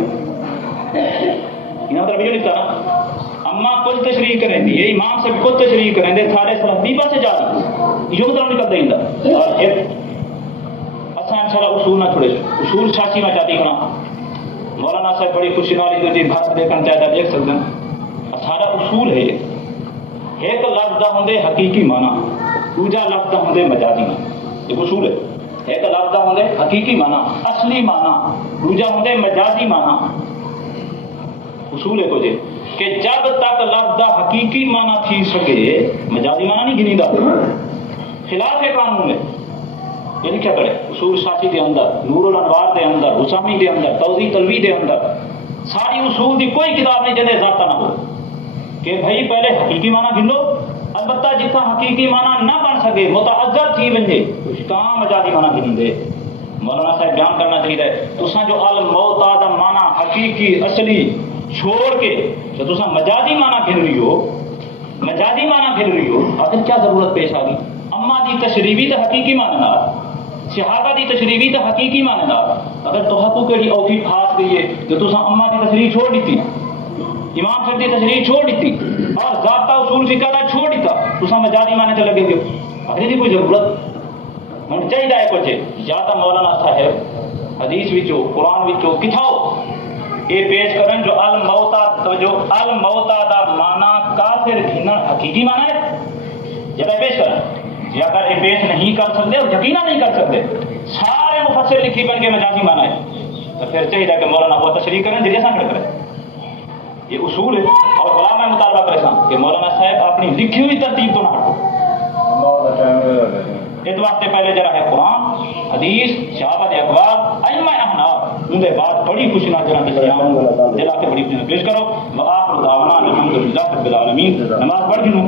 یہاں مطلب یہ لکھتا نا اما کچھ تشریح کریں دی یہ امام صاحب خود تشریح کریں دے سارے سلف بھی پاسے جا رہی یہ مطلب نکل دیں دا اور پھر اساں انشاءاللہ اصول نہ چھوڑے اصول شاسی میں چاہتی ہونا مولانا صاحب بڑی خوشی والی جو چیز بھارت دیکھنا چاہتا ہے دیکھ سکتے ہیں سارا اصول ہے ایک لفظ دا ہوندے حقیقی معنی دوجا لفظ دا ہوندے مجازی معنی ایک اصول ہے ایک لفظ دا ہوندے حقیقی معنی اصلی معنی دوجا ہوندے مجازی معنی اصول ہے کچھ کہ جب تک لفظ دا حقیقی معنی تھی سکے مجازی معنی نہیں گنی دا خلاف قانون ہے یہ لکھا کرے اصول شاسی دے اندر نور الانوار دے اندر حسامی دے اندر توضیح تلوی دے اندر ساری اصول دی کوئی کتاب نہیں جدے ضابطہ نہ ہو کہ بھائی پہلے حقیقی معنی گن لو البتہ جتنا حقیقی معنی نہ بن سکے متعذر تھی بنجے کہاں مجازی معنی گن دے مولانا صاحب بیان کرنا چاہیے تساں جو الموتا دا معنی حقیقی اصلی چھوڑ کے جو تساں مجازی معنی گن رہی ہو مجازی معنی گن رہی ہو آخر کیا ضرورت پیش آ گئی اما دی تشریحی تو حقیقی معنی نہ صحابہ دی تشریحی تو حقیقی معنی نہ اگر تو حقوق کی اوتھی پھاس گئی ہے جو تساں اما دی تشریح چھوڑ دیتی امام صاحب کی تشریح چھوڑ دیتی اور ضابطہ اصول فقہ کا چھوڑ دیتا تساں مجازی معنی تے لگے گے اگر دی کوئی ضرورت ہن چاہیے کچھ یا تو مولانا صاحب حدیث وچوں قرآن وچوں کتھاؤ یہ پیش کرن جو الموتا دا معنی کافر گھنا حقیقی معنی ہے جب پیش کرن یا اگر یہ پیش نہیں کر سکتے اور یقینا نہیں کر سکتے سارے مفسر لکھی بن کے مجازی معنی ہے تو پھر چاہیے کہ مولانا وہ تشریح کریں جیسے سانگڑ کریں یہ اصول ہے اور بلا میں مطالبہ کرے کہ مولانا صاحب اپنی لکھی ہوئی ترتیب تو نہ ہٹو اس واسطے پہلے جرا ہے قرآن حدیث صحابہ کے اقوال ائمہ احناف ان کے بعد بڑی خوشی نہ جرا کے دلا کے بڑی خوشی پیش کرو وآخر دعوانا الحمدللہ رب العالمین نماز پڑھ گنو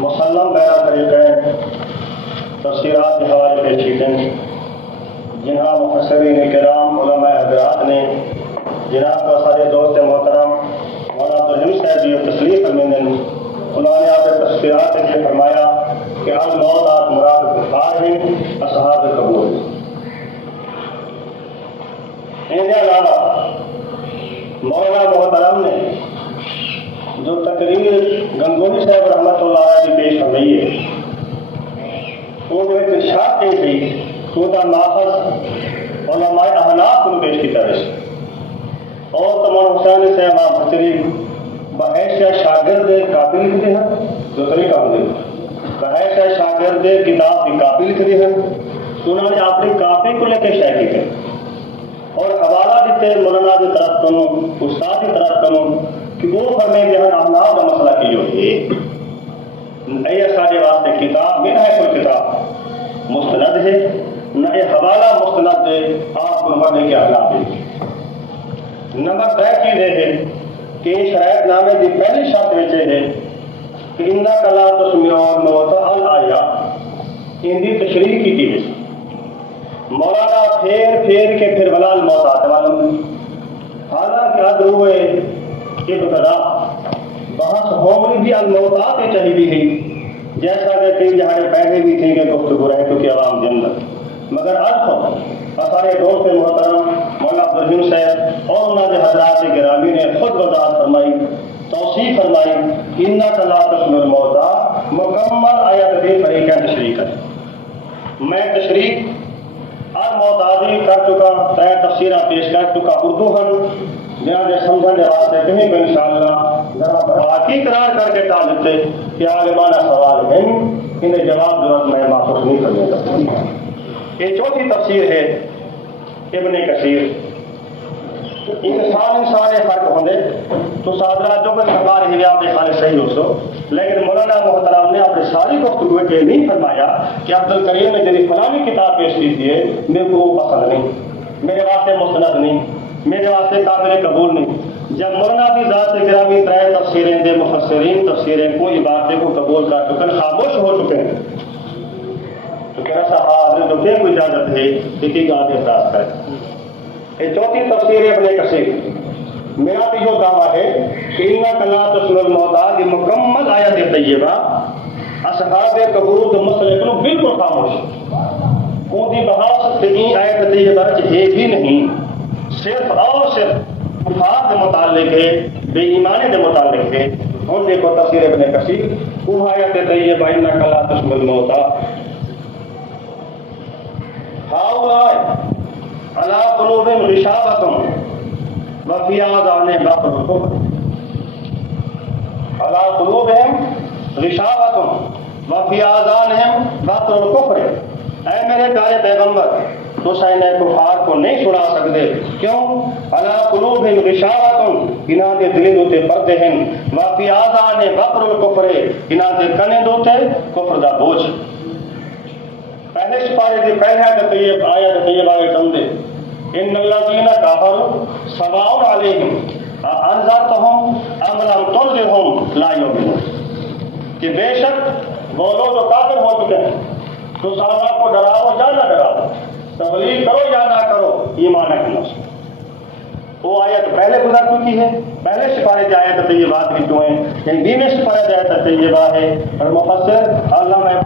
مسلم میرا طریقہ تفسیرات کے حوالے پیش کیے جنہاں مفسرین کرام علماء حضرات نے جناب کا سارے دوست محترم مولانا عبدالحمید صاحب یہ تصریح فرمائیں انہوں نے آپ تفسیرات میں فرمایا کہ الموت مراد کفار ہیں اصحاب قبور ان کے علاوہ مولانا محترم نے جو تقریر گنگوہی صاحب رحمۃ اللہ علیہ کی پیش فرمائی ہے وہ جو ایک ارشاد پیش ہوئی تو کا ماخذ علماء احناف کو پیش کی طرح اور تمام حسین صاحب بصری بحیثیت شاگرد کافی لکھتے ہیں جو طریقہ ہوتے بحیثیت شاگرد کتاب کی کافی لکھتے ہیں انہوں نے اپنی کافی کو لے کے شائع کی اور حوالہ دیتے مولانا کی طرف کنوں استاد کی طرف کنوں کہ وہ فرمے جہاں احناف کا مسئلہ کی جو ہے اے سارے واسطے کتاب میں ہے کوئی کتاب مستند ہے نہ یہ حوالہ مستند ہے آپ کو پڑھنے کے اخلاق ہے نمبر 2 چیز ہے کہ شرائط نامے کی پہلی شرط وچے ہے کہ انک لا تسمع الموت الاحیاء ان کی تشریح کی تھی مولانا پھیر کے پھر بلال موت آتے معلوم حالانکہ ادروئے ابتدا بحث ہومری بھی الموتات چاہیے ہی جیسا کہ کئی جہاں پہلے بھی تھیں کہ گفتگو رہے کیونکہ عوام جنت مگر اب ہمارے دوست محترم مولانا عبدالرحیم صاحب اور انہوں نے حضرات گرامی نے خود وضاحت فرمائی توصیف فرمائی انک لا تسمع الموتى مکمل آیت دی فریقین تشریح کر میں تشریح اور معتادی کر چکا طے تفسیرہ پیش کر چکا اردو ہن جہاں نے سمجھنے واسطے کہیں بھی انشاءاللہ ذرا باقی قرار کر کے ٹال دیتے کہ عالمانہ سوال ہیں انہیں جواب ضرورت میں محسوس نہیں کرنے کا. یہ چوتھی تفسیر ہے ابن کثیر. انسان فرق ہوندے تو سادرہ جو کہ سرکار ہی آپ خانے صحیح ہو سو لیکن مولانا محترم نے اپنے ساری گفتگو کے نہیں فرمایا کہ عبد الکریم نے جنہیں فلانی کتاب پیش کی تھی میرے کو وہ پسند نہیں, میرے واسطے مستند نہیں, میرے واسطے قابل قبول نہیں. جب مولانا کی ذات گرامی ترائے تفسیریں دے مفسرین تفسیریں کوئی باتیں کو قبول کر چکے خاموش ہو چکے ہیں تو کہنا صاحب نے تو پھر کوئی اجازت ہے کہ آپ احساس کریں. یہ چوتھی تفسیر ہے ابن کثیر. میرا بھی جو دعویٰ ہے کہ انک لا تسمع الموتى کی مکمل آیت طیبہ اصحاب قبور کے مسئلے کو بالکل خاموش ان کی بحث کی آیت طیبہ ہے بھی نہیں, صرف اور صرف کفار کے متعلق ہے, بے ایمانی کے متعلق ہے. اور دیکھو تفسیر ابن کثیر وہ آیت طیبہ انک لا تسمع الموتى هؤلاء على قلوبهم غشاوة وفي آذانهم وقر الكفر. على قلوبهم غشاوة وفي آذانهم وقر الكفر. اے میرے پیارے پیغمبر تو سائن کفار کو نہیں سنا سکتے کیوں؟ على قلوبهم غشاوة انہاں دے دل دوتے پردے ہیں, وفي آذانهم وقر الكفر انہاں دے کنے دوتے کفر دا بوجھ. پہلے سپارے دی پہلے طیب آیت طیبہ کے کمدے ان الذین کفروا سواء علیہم انذرتهم ام لم تنذرهم لا یؤمنون. کہ بے شک وہ لوگ جو کافر ہو چکے ہیں تو صحابہ کو ڈراؤ یا نہ ڈراؤ, تبلیغ کرو یا نہ کرو, ایمان رکھنا. وہ آیت پہلے گزر چکی ہے, پہلے سپارے کی آیت طیبات کی جو ہیں ہندی میں سپارے کی آیت طیبہ ہے. اور مفسر علامہ